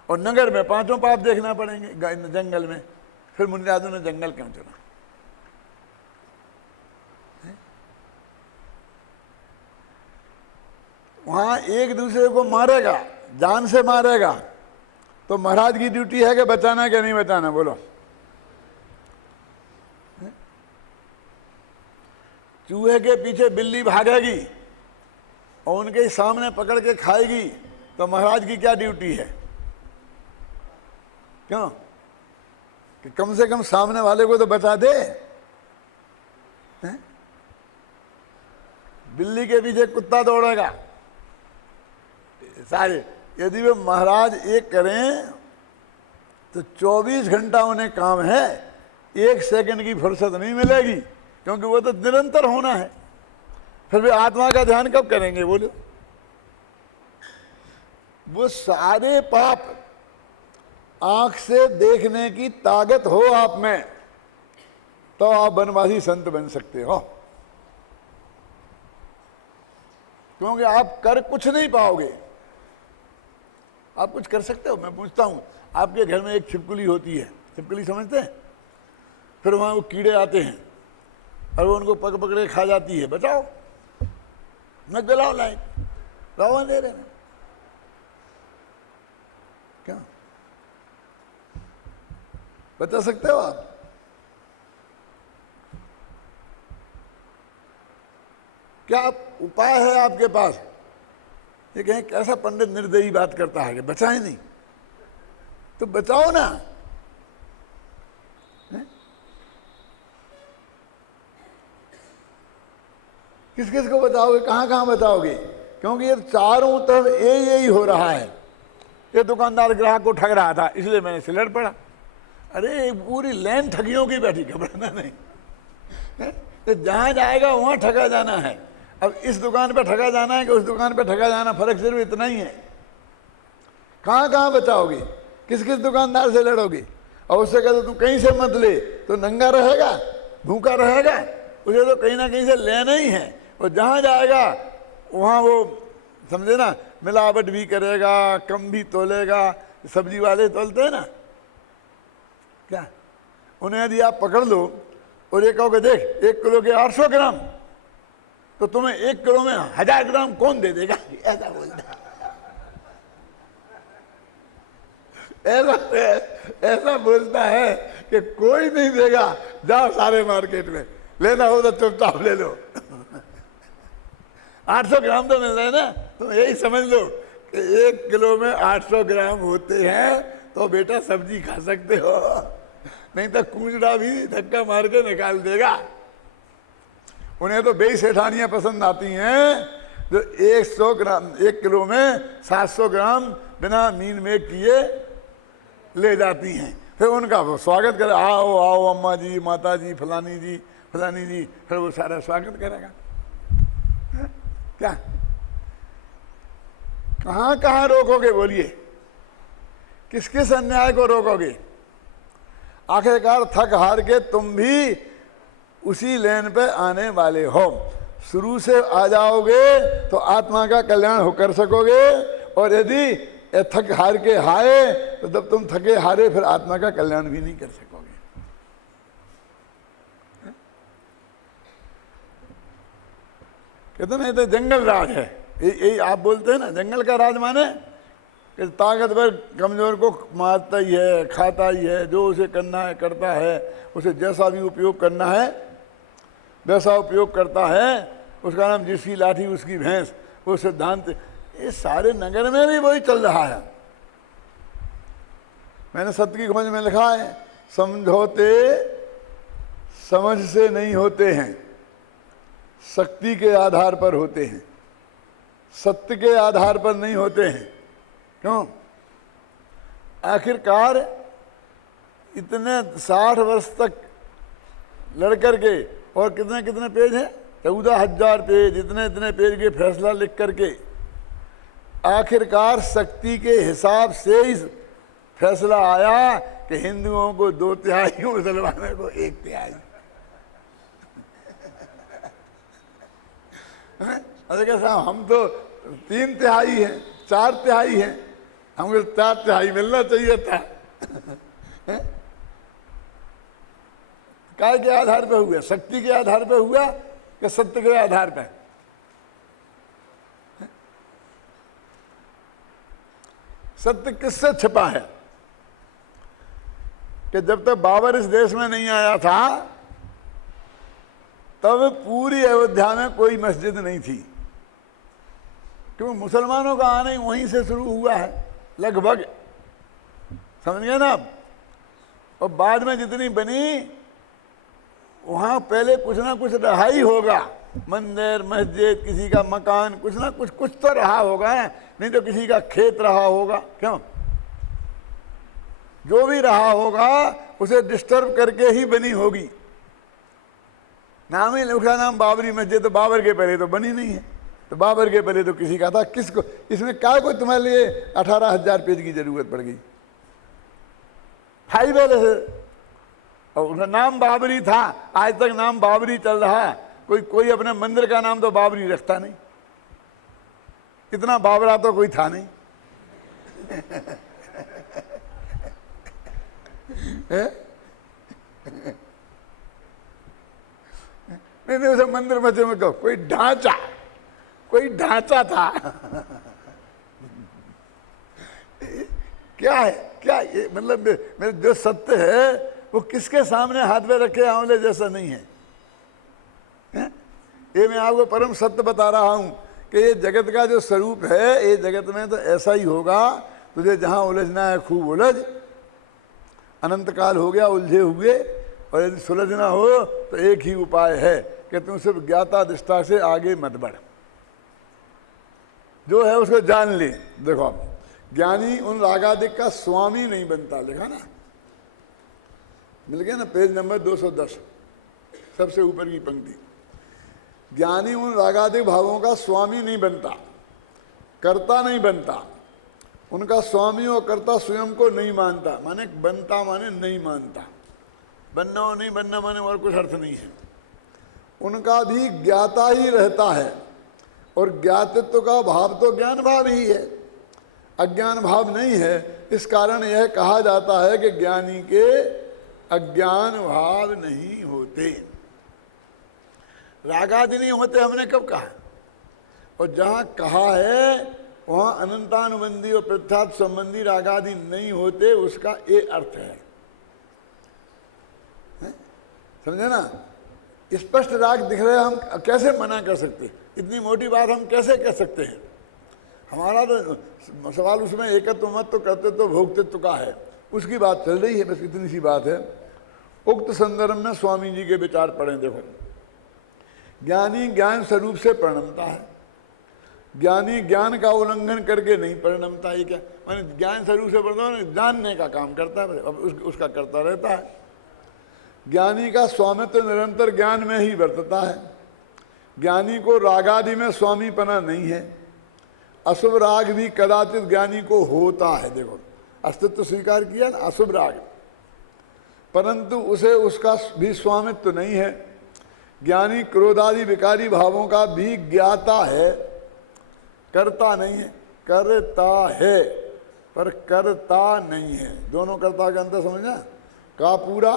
और नगर में 5 पाप देखना पड़ेंगे, जंगल में। फिर मुनिराजों ने जंगल क्यों चुना? वहां एक दूसरे को मारेगा, जान से मारेगा, तो महाराज की ड्यूटी है कि बचाना क्या नहीं बचाना, बोलो। चूहे के पीछे बिल्ली भागेगी और उनके सामने पकड़ के खाएगी, तो महाराज की क्या ड्यूटी है? क्यों? कि कम से कम सामने वाले को तो बचा दे। बिल्ली के पीछे कुत्ता दौड़ेगा सारे, यदि वे महाराज एक करें तो 24 घंटा उन्हें काम है, 1 सेकंड की फुर्सत नहीं मिलेगी, क्योंकि वो तो निरंतर होना है। फिर वे आत्मा का ध्यान कब करेंगे, बोलो? वो सारे पाप आंख से देखने की ताकत हो आप में, तो आप बनवासी संत बन सकते हो। क्योंकि आप कर कुछ नहीं पाओगे। आप कुछ कर सकते हो? मैं पूछता हूं, आपके घर में एक छिपकली होती है, छिपकली समझते हैं? फिर वहां वो कीड़े आते हैं और वो उनको पकड़े खा जाती है, बचाओ, मत जलाओ लाइट, लाओ अंधेरे में। क्या बता सकते हो आप? क्या उपाय है आपके पास? ये कहें कैसा पंडित निर्दयी बात करता है कि बचाए नहीं, तो बचाओ ना। किस किस को बताओगे, कहां कहां बताओगे? क्योंकि ये चारों तरफ यही हो रहा है। ये दुकानदार ग्राहक को ठग रहा था, इसलिए मैंने सिलट पड़ा। अरे पूरी लाइन ठगियों की बैठी, घबराना नहीं। तो जहां जाएगा वहां ठगा जाना है। अब इस दुकान पे ठगा जाना है कि उस दुकान पे ठगा जाना, फर्क सिर्फ इतना ही है। कहां कहां बचाओगे, किस किस दुकानदार से लड़ोगे? और उससे कहते तू कहीं से मत ले, तो नंगा रहेगा, भूखा रहेगा, उसे तो कहीं ना कहीं से लेना ही है। और जहां जाएगा वहां वो समझे ना, मिलावट भी करेगा, कम भी तोलेगा। सब्जी वाले तोलते हैं ना, क्या उन्हें यदि आप पकड़ लो और ये कहोगे देख 1 किलो के 800 ग्राम, तो तुम्हें 1 किलो में 1000 ग्राम कौन दे देगा? ऐसा बोलता ऐसा बोलता है कि कोई नहीं देगा, जाओ सारे मार्केट में, लेना हो तो चुपचाप ले लो। 800 ग्राम तो मिल रहा है ना, तुम यही समझ लो कि 1 किलो में 800 ग्राम होते हैं, तो बेटा सब्जी खा सकते हो, नहीं तो कूंजड़ा भी धक्का मार के निकाल देगा। उन्हें तो बेई सेठानियां पसंद आती हैं जो 100 ग्राम 1 किलो में 700 ग्राम बिना मीन में किए ले जाती हैं। फिर उनका वो स्वागत करे, आओ आओ अम्मा जी, माता जी, फलानी जी, फलानी जी, फिर वो सारा स्वागत करेगा। क्या कहां कहां रोकोगे, बोलिए? किस किस अन्याय को रोकोगे? आखिरकार थक हार के तुम भी उसी लेन पे आने वाले हो। शुरू से आ जाओगे तो आत्मा का कल्याण हो कर सकोगे, और यदि थक हार के हारे तो जब तुम थके हारे फिर आत्मा का कल्याण भी नहीं कर सकोगे। कहते ना ये तो जंगल राज है। यही आप बोलते हैं ना, जंगल का राज माने कि ताकतवर कमजोर को मारता ही है, खाता ही है, जो उसे करना है करता है, उसे जैसा भी उपयोग करना है वैसा उपयोग करता है, उसका नाम जिसकी लाठी उसकी भैंस, वो सिद्धांत। ये सारे नगर में भी वही चल रहा है। मैंने सत्य की खोज में लिखा है, समझौते समझ से नहीं होते हैं, शक्ति के आधार पर होते हैं, सत्य के आधार पर नहीं होते हैं। क्यों? आखिरकार इतने 60 वर्ष तक लड़ करके, और कितने कितने पेज हैं, 14,000 पेज, इतने इतने पेज के फैसला लिख करके आखिरकार शक्ति के हिसाब से ही फैसला आया कि हिंदुओं को 2/3, मुसलमानों को 1/3। अरे क्या साहब, हम तो 3/3 हैं, 4/3 हैं, हमको 4/3 मिलना चाहिए था। काय के आधार पे हुआ? शक्ति के आधार पे हुआ कि सत्य के आधार पे? सत्य किससे छिपा है कि जब तक बाबर इस देश में नहीं आया था तब पूरी अयोध्या में कोई मस्जिद नहीं थी, क्योंकि मुसलमानों का आना ही वहीं से शुरू हुआ है लगभग, समझ गए ना आप? और बाद में जितनी बनी वहाँ पहले कुछ ना कुछ रहा ही होगा, मंदिर मस्जिद, किसी का मकान, कुछ ना कुछ तो रहा होगा, नहीं तो किसी का खेत रहा होगा। क्यों? जो भी रहा होगा उसे डिस्टर्ब करके ही बनी होगी। नाम ही उसका नाम बाबरी मस्जिद, तो बाबर के पहले तो बनी नहीं है, तो बाबर के पहले तो किसी का था। किसको इसमें क्या को तुम्हारे लिए 18,000 पेज की जरूरत पड़ गई? पहले से और उसका नाम बाबरी था, आज तक नाम बाबरी चल रहा। कोई अपने मंदिर का नाम तो बाबरी रखता नहीं, इतना बाबरा तो कोई था नहीं। नहीं उसे मंदिर मस्जिद में कहो कोई ढांचा था। क्या है, क्या ये मतलब मेरे जो सत्य है वो किसके सामने हाथ में रखे आंवले जैसा नहीं है, ये मैं आपको परम सत्य बता रहा हूं कि ये जगत का जो स्वरूप है, ये जगत में तो ऐसा ही होगा। तुझे जहां उलझना है खूब उलझ, अनंत काल हो गया उलझे हुए, और यदि सुलझना हो तो एक ही उपाय है कि तुम सिर्फ ज्ञाता दृष्टा से आगे मत बढ़, जो है उसको जान ले। देखो आप, ज्ञानी उन रागादिक का स्वामी नहीं बनता, लिखा ना, मिल गया ना, पेज नंबर 210, सबसे ऊपर की पंक्ति। ज्ञानी उन रागादिक भावों का स्वामी नहीं बनता, कर्ता नहीं बनता, उनका स्वामी और कर्ता स्वयं को नहीं मानता। माने बनता माने नहीं मानता, बनना और नहीं बनना माने और कुछ अर्थ नहीं है। उनका भी ज्ञाता ही रहता है, और ज्ञातित्व का भाव तो ज्ञान भाव ही है, अज्ञान भाव नहीं है। इस कारण यह कहा जाता है कि ज्ञानी के अज्ञान भाव नहीं होते, रागादि नहीं होते। हमने कब कहा? और जहां कहा है वहां अनंतानुबंधी और प्रत्यात्म संबंधी रागादि नहीं होते, उसका ये अर्थ है, समझे ना? स्पष्ट राग दिख रहे, हम कैसे मना कर सकते? इतनी मोटी बात हम कैसे कह सकते हैं? हमारा तो सवाल उसमें एकत्व मत तो कर्तृत्व भोक्तृत्व का है, उसकी बात चल रही है, बस इतनी सी बात है। उक्त संदर्भ में स्वामी जी के विचार पढ़ें। देखो, ज्ञानी ज्ञान स्वरूप से परिणमता है, ज्ञानी ज्ञान का उल्लंघन करके नहीं परिणमता। ये क्या माने? ज्ञान स्वरूप से परिणमता, जानने का काम करता है, अब उसका करता रहता है। ज्ञानी का स्वामित्व निरंतर ज्ञान में ही वर्तता है, ज्ञानी को रागादि में स्वामीपना नहीं है। अशुभ राग भी कदाचित ज्ञानी को होता है, देखो अस्तित्व स्वीकार किया ना, अशुभ राग, परंतु उसे उसका भी स्वामित्व नहीं है। ज्ञानी क्रोधादि विकारी भावों का भी ज्ञाता है, करता नहीं है, करता है पर करता नहीं है। दोनों कर्ता का अंतर समझना, का पूरा,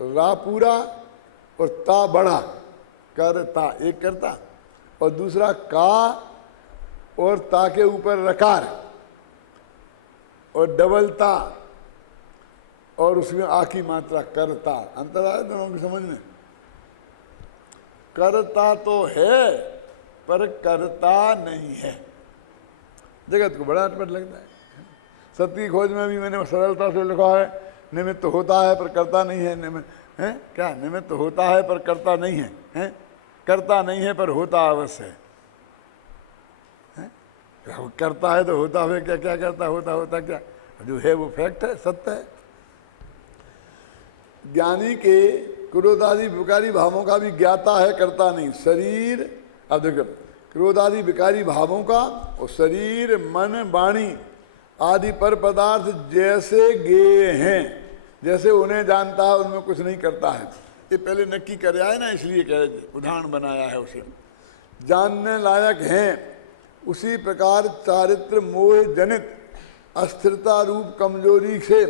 रा पूरा और ता बड़ा, करता एक करता, और दूसरा का और ता के ऊपर रकार, और डबलता और उसमें आ की मात्रा करता, अंतर आया दोनों की समझ में? करता तो है पर करता नहीं है। जगत को बड़ा अटपट लगता है। सत्य की खोज में भी मैंने सरलता से लिखा है, निमित्त होता है पर करता नहीं है। है क्या? निमित्त होता है पर करता नहीं है, हैं? करता नहीं है पर होता अवश्य है। करता है तो होता है क्या? क्या करता होता होता क्या? जो है वो फैक्ट है, सत्य है। ज्ञानी के क्रोधादि विकारी भावों का भी ज्ञाता है, करता नहीं। शरीर, अब देखो, क्रोधादि विकारी भावों का और शरीर मन वाणी आदि पर पदार्थ जैसे गेय हैं, जैसे उन्हें जानता है उनमें कुछ नहीं करता है। ये पहले नक्की कर आए ना, इसलिए कह रहे, उदाहरण बनाया है उसे। जानने लायक हैं उसी प्रकार चारित्र मोह जनित अस्थिरता रूप कमजोरी से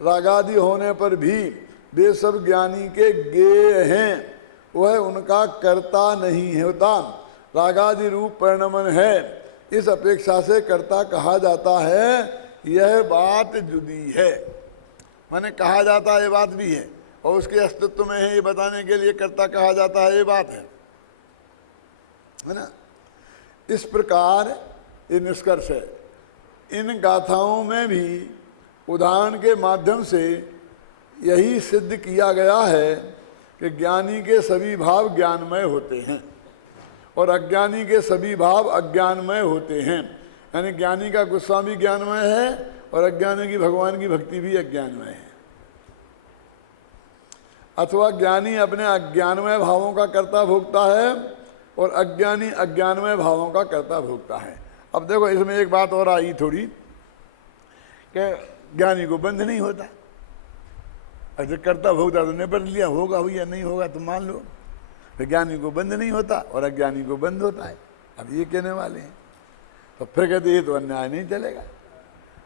रागादि होने पर भी वे सब ज्ञानी के गेय हैं, वह उनका कर्ता नहीं होता। रागादि रूप परिणमन है, इस अपेक्षा से कर्ता कहा जाता है, यह बात जुदी है। माने कहा जाता है ये बात भी है, और उसके अस्तित्व में है ये बताने के लिए कर्ता कहा जाता है, ये बात है ना। इस प्रकार ये निष्कर्ष है। इन गाथाओं में भी उदाहरण के माध्यम से यही सिद्ध किया गया है कि ज्ञानी के सभी भाव ज्ञानमय होते हैं और अज्ञानी के सभी भाव अज्ञानमय होते हैं। यानी ज्ञानी का गुस्सा भी ज्ञानमय है और अज्ञानी की भगवान की भक्ति भी अज्ञानमय है। अथवा ज्ञानी अपने अज्ञानमय भावों का कर्ता भोगता है और अज्ञानी अज्ञानमय भावों का कर्ता भोगता है। अब देखो, इसमें एक बात और आई थोड़ी कि ज्ञानी को बंध नहीं होता। अच्छा, कर्ता भोगता तो निपट लिया, होगा या नहीं होगा तो मान लो। ज्ञानी को बंध नहीं होता और अज्ञानी को बंध होता है। अब ये कहने वाले हैं, तो फिर कहते ये तो अन्याय नहीं चलेगा।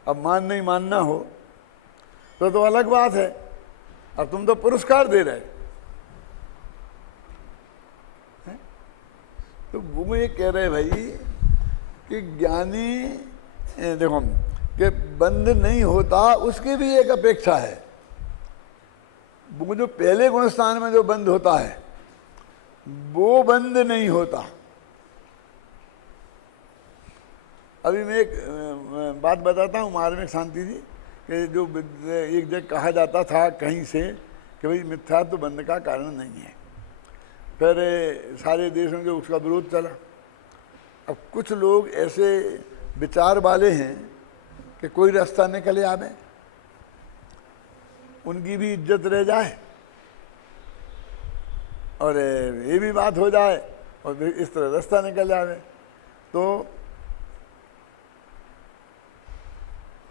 अब नहीं मानना हो तो अलग बात है। अब तुम तो पुरस्कार दे रहे हैं। तो वो ये कह रहे भाई कि ज्ञानी देखो कि बंध नहीं होता, उसकी भी एक अपेक्षा है। वो जो पहले गुणस्थान में जो बंध होता है वो बंद नहीं होता। अभी मैं एक बात बताता हूँ मार्मिक शांति जी, कि जो एक जगह कहा जाता था कहीं से कि भाई मिथ्या तो बंध का कारण नहीं है, फिर सारे देशों में उसका विरोध चला। अब कुछ लोग ऐसे विचार वाले हैं कि कोई रास्ता निकले आवे, उनकी भी इज्जत रह जाए और ये भी बात हो जाए और इस तरह रास्ता निकल जाए। तो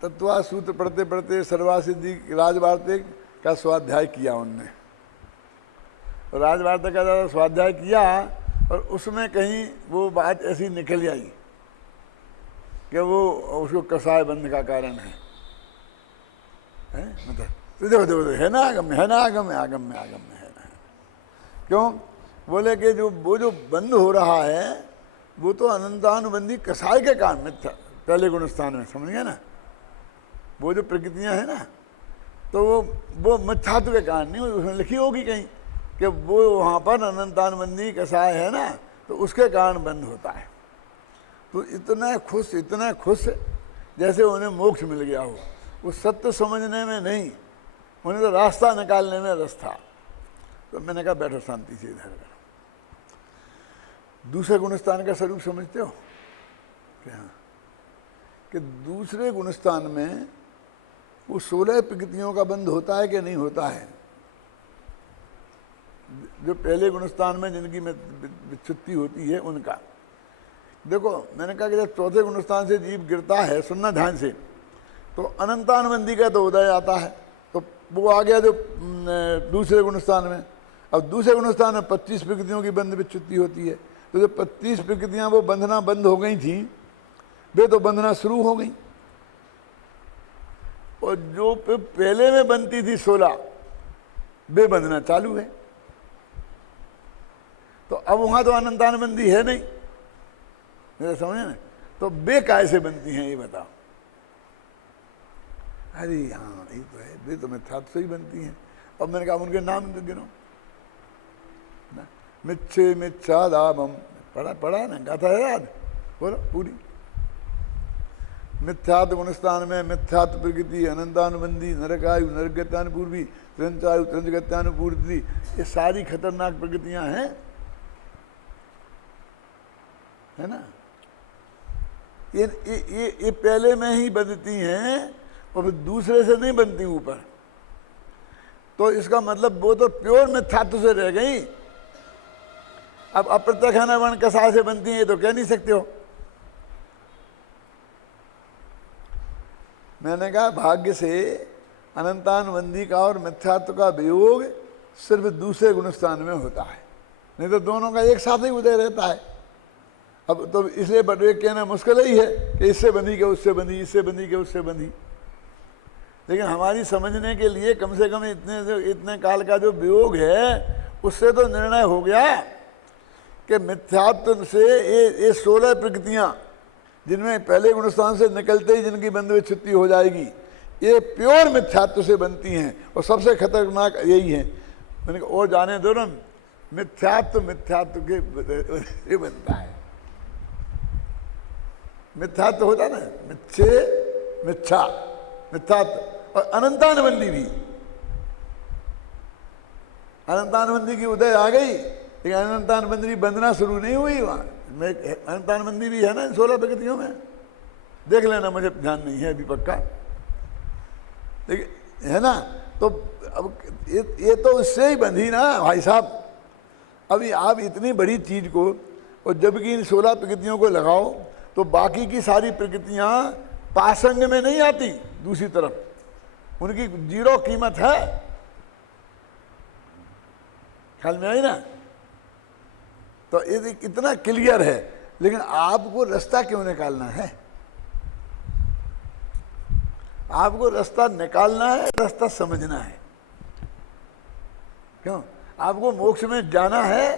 तत्वा सूत्र पढ़ते पढ़ते सर्वासिद्धि राजवार्तिक का स्वाध्याय किया उनने। राजवार्तिक का ज़्यादा स्वाध्याय किया और उसमें कहीं वो बात ऐसी निकल आई कि वो उसको कसाय बंध का कारण है। मतलब तो देखो है ना, आगम है ना, आगम है, आगम में आगम में है ना। क्यों? बोले कि जो वो जो बंद हो रहा है वो तो अनंतानुबंधी कसाय के कारण में था पहले गुणस्थान में, समझ गए ना। वो जो प्रकृतियां हैं ना, तो वो मिथ्यात्व के कारण नहीं, उसमें लिखी होगी कहीं कि वो वहाँ पर अनंतानुबंधी कसाय है ना, तो उसके कारण बंद होता है। तो इतना खुश जैसे उन्हें मोक्ष मिल गया हो, वो सत्य समझने में नहीं, उन्हें तो रास्ता निकालने में रस था। तो मैंने कहा बैठो शांति से इधर करो। दूसरे गुणस्थान का स्वरूप समझते हो क्या? कि दूसरे गुणस्थान में वो 16 प्रकृतियों का बंध होता है कि नहीं होता है? जो पहले गुणस्थान में जिनकी विच्युत्ति होती है उनका। देखो मैंने कहा कि जब चौथे गुणस्थान से जीव गिरता है, सुनना ध्यान से, तो अनंतानुबंधी का तो उदय आता है, तो वो आ गया जो दूसरे गुणस्थान में। अब दूसरे गुणस्थान में 25 प्रकृतियों की बंध विच्युत्ति होती है। तो जो 25 प्रकृतियां वो बंधना बंद हो गई थी, वे तो बंधना शुरू हो गई, और जो पहले में बनती थी 16 वे बंधना चालू है। तो अब वहां तो अनंतानुबंधी है नहीं, मेरा समझे ना। तो वे कैसे बनती हैं ये बताओ? अरे हाँ ये तो है, वे तो मिथ्यात्व से ही बनती हैं। अब मैंने कहा उनके नाम तो गिनो, मिच्छे मिच्छादामम, पढ़ा है ना, गाथा है याद, बोलो पूरी। मिथ्यात्व गुणस्थान में मिथ्यात्व प्रकृति, अनंतानुबंधी, नरकायु नरगत्यानुपूर्वी, त्रंचायु त्रंचगत्यानुपूर्ति, ये सारी खतरनाक प्रकृतियां हैं, है ना। ये पहले में ही बनती हैं और फिर दूसरे से नहीं बनती ऊपर। तो इसका मतलब वो तो प्योर मिथ्यात्व से रह गई। अब अप्रत्यक्ष वर्ण कसा से बनती है ये तो कह नहीं सकते हो। मैंने कहा भाग्य से अनंतानुबंधी का और मिथ्यात्व का वियोग सिर्फ दूसरे गुणस्थान में होता है, नहीं तो दोनों का एक साथ ही उदय रहता है। अब तो इसलिए बटवेग कहना मुश्किल ही है कि इससे बंधी के उससे बंधी, इससे बंधी के उससे बंधी। लेकिन हमारी समझने के लिए कम से कम इतने काल का जो वियोग है उससे तो निर्णय हो गया कि मिथ्यात्व से ये 16 प्रकृतियां जिनमें पहले गुणस्थान से निकलते ही जिनकी बंध विच्छित्ति हो जाएगी, ये प्योर मिथ्यात्व से बनती हैं और सबसे खतरनाक यही है। मैंने कहा और जाने दो ना, मिथ्यात्व के बनता है। मिथ्यात्व होता ना, मिथ्ये मिथ्या, मिथ्यात्व। और अनंतानुबंधी भी, अनंतानुबंधी की उदय आ गई, लेकिन अनंतानुबंधी बंधना शुरू नहीं हुई वहां में। अनंतानुबंधी भी है ना 16 प्रकृतियों में, देख लेना, मुझे ध्यान नहीं है अभी पक्का, लेकिन है ना। तो अब ये तो उससे ही बंधी ना भाई साहब। अभी आप इतनी बड़ी चीज को, और जबकि इन 16 प्रकृतियों को लगाओ तो बाकी की सारी प्रकृतियां पासंग में नहीं आती, दूसरी तरफ उनकी जीरो कीमत है। ख्याल में आई ना। तो ये इतना क्लियर है, लेकिन आपको रास्ता क्यों निकालना है? आपको रास्ता निकालना है, रास्ता समझना है। क्यों? आपको मोक्ष में जाना है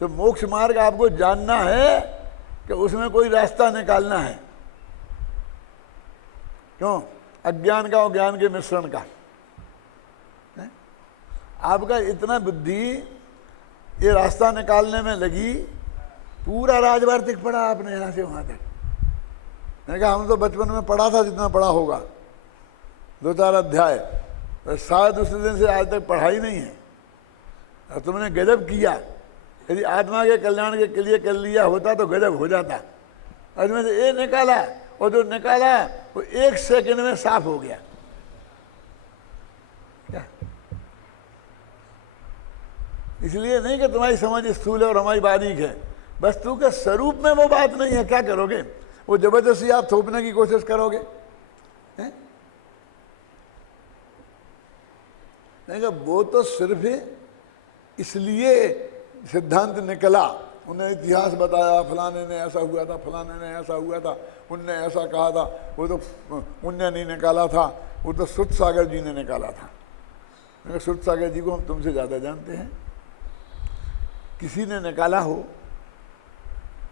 तो मोक्ष मार्ग आपको जानना है कि उसमें कोई रास्ता निकालना है। क्यों? अज्ञान का और ज्ञान के मिश्रण का है? आपका इतना बुद्धि ये रास्ता निकालने में लगी, पूरा राजवार्तिक पढ़ा आपने यहाँ से वहाँ तक। मैंने कहा हम तो बचपन में पढ़ा था जितना पढ़ा होगा, 2-4 अध्याय, पर शायद उस दिन से आज तक पढ़ा ही नहीं है। और तुमने गजब किया, यदि आत्मा के कल्याण के लिए कर लिया होता तो गजब हो जाता। और इसमें से ये निकाला, और जो निकाला वो 1 सेकंड में साफ हो गया। क्या? इसलिए नहीं कि तुम्हारी समझ स्थूल है और हमारी बारीक है, वस्तु के स्वरूप में वो बात नहीं है। क्या करोगे? वो जबरदस्ती आप थोपने की कोशिश करोगे। नहीं, वो तो सिर्फ इसलिए सिद्धांत निकला, उन्हें इतिहास बताया, फलाने ने ऐसा हुआ था, फलाने ने ऐसा हुआ था, उनने ऐसा कहा था। वो तो उनने नहीं निकाला था, वो तो सुध सागर जी ने निकाला था। सुध सागर जी को हम तुमसे ज़्यादा जानते हैं, किसी ने निकाला हो,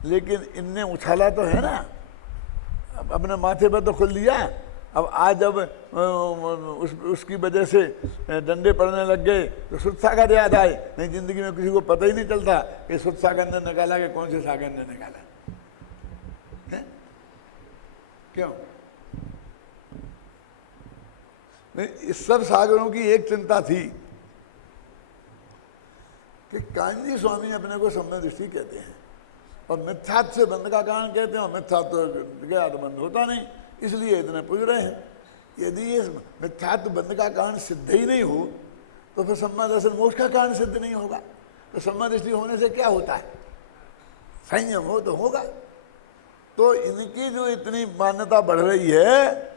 लेकिन इनने उछाला तो है ना, अपने माथे पर तो खुल दिया। अब आज जब उसकी वजह से डंडे पड़ने लग गए तो सुध सागर याद आए। नहीं, जिंदगी में किसी को पता ही नहीं चलता कि सुध सागर ने निकाला कि कौन से सागर ने निकाला है? क्यों? नहीं, इस सब सागरों की एक चिंता थी कि कांजी स्वामी अपने को सम्यक दृष्टि कहते हैं और मिथ्यात्व से बंध का कारण कहते हैं, और मिथ्यात्व गया तो बंध होता नहीं, इसलिए इतने पूज रहे हैं। यदि ये मिथ्यात्व बंध का कारण सिद्ध ही नहीं हो तो फिर सम्मा दर्शन मोक्ष का कारण सिद्ध नहीं होगा। तो सम्मा दृष्टि होने से क्या होता है? संयम हो तो होगा। तो इनकी जो इतनी मान्यता बढ़ रही है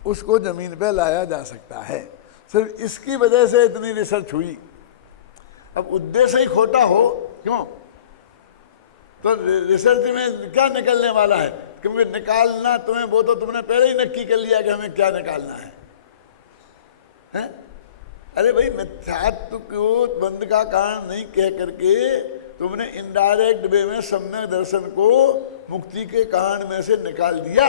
उसको जमीन पे लाया जा सकता है। सिर्फ इसकी वजह से इतनी रिसर्च हुई। अब उद्देश्य ही खोटा हो, क्यों? तो रिसर्च में क्या निकलने वाला है? क्योंकि निकालना तुम्हें, वो तो तुमने पहले ही नक्की कर लिया कि हमें क्या निकालना है, हैं? अरे भाई, मिथ्यात्व को बंध का कारण नहीं कह करके तुमने इनडायरेक्ट वे में सम्यक दर्शन को मुक्ति के कारण में से निकाल दिया।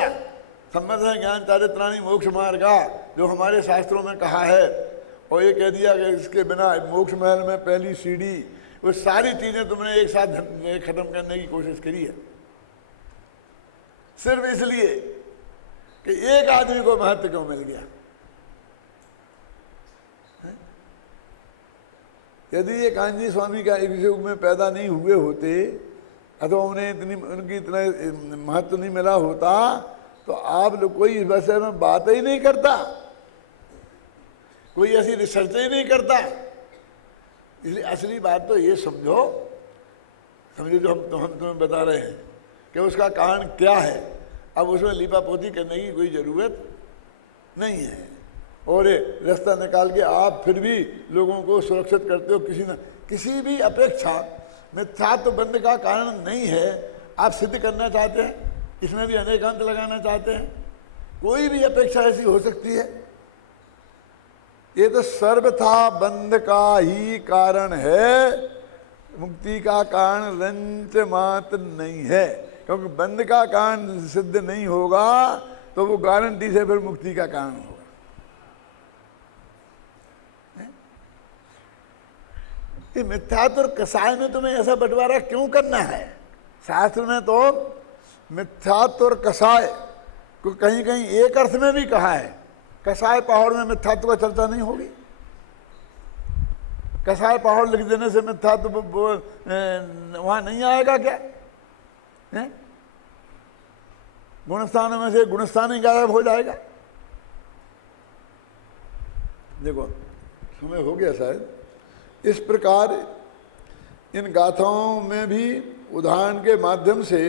सम्मत है ज्ञान चारित्राणी मोक्ष मार्गा, जो हमारे शास्त्रों में कहा है। और ये कह दिया कि इसके बिना मोक्ष महल में पहली सीढ़ी, वो सारी चीजें तुमने एक साथ खत्म करने की कोशिश करी है, सिर्फ इसलिए कि एक आदमी को महत्व क्यों मिल गया। यदि ये कांजी स्वामी का एक युग में पैदा नहीं हुए होते अथवा उन्हें उनकी इतना महत्व नहीं मिला होता तो आप लोग कोई इस विषय में बात ही नहीं करता, कोई ऐसी रिसर्च ही नहीं करता। इसलिए असली बात तो ये समझो जो हम तुम्हें बता रहे हैं कि उसका कारण क्या है। अब उसमें लिपापोती करने की कोई ज़रूरत नहीं है, और रास्ता निकाल के आप फिर भी लोगों को सुरक्षित करते हो। किसी भी अपेक्षा मिथ्यात्व बंध का कारण नहीं है, आप सिद्ध करना चाहते हैं, इसमें भी अनेकांत लगाना चाहते हैं, कोई भी अपेक्षा ऐसी हो सकती है। ये तो सर्वथा बंध का ही कारण है, मुक्ति का कारण रंच मात्र नहीं है। क्योंकि बंध का कारण सिद्ध नहीं होगा तो वो गारंटी से फिर मुक्ति का कारण होगा। ये मिथ्यात्व और कसाय में तुम्हें ऐसा बंटवारा क्यों करना है? शास्त्र में तो मिथ्यात्व और कसाय को कहीं कहीं एक अर्थ में भी कहा है। कसाय पहाड़ में मिथ्यात्व का चर्चा नहीं होगी। कसाय पहाड़ लिख देने से मिथ्यात्व वहां नहीं आएगा क्या? गुणस्थान में से गुणस्थान ही गायब हो जाएगा। देखो समय हो गया शायद। इस प्रकार इन गाथाओं में भी उदाहरण के माध्यम से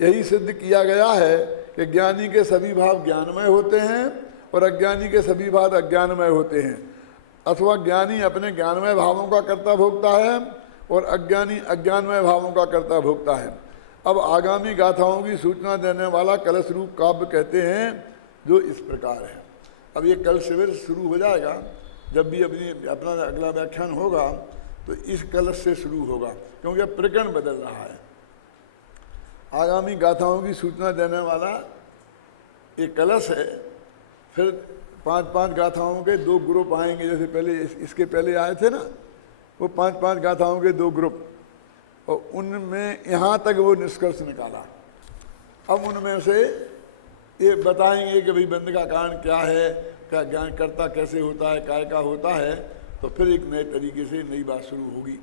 यही सिद्ध किया गया है कि ज्ञानी के सभी भाव ज्ञानमय होते हैं और अज्ञानी के सभी भाव अज्ञानमय होते हैं, अथवा ज्ञानी अपने ज्ञानमय भावों का कर्ता भोगता है और अज्ञानी अज्ञानमय भावों का कर्ता भोगता है। अब आगामी गाथाओं की सूचना देने वाला कलश रूप काव्य कहते हैं, जो इस प्रकार है। अब ये कल शिविर शुरू हो जाएगा, जब भी अपना अगला व्याख्यान होगा तो इस कलश से शुरू होगा, क्योंकि अब प्रकरण बदल रहा है। आगामी गाथाओं की सूचना देने वाला एक कलश है, फिर 5-5 गाथाओं के 2 ग्रुप आएंगे। जैसे पहले इसके पहले आए थे ना, वो 5-5 गाथाओं के 2 ग्रुप, और उनमें यहाँ तक वो निष्कर्ष निकाला। अब उनमें से ये बताएंगे कि भाई बंध का कारण क्या है, क्या ज्ञान कर्ता कैसे होता है, काय का होता है, तो फिर एक नए तरीके से नई बात शुरू होगी।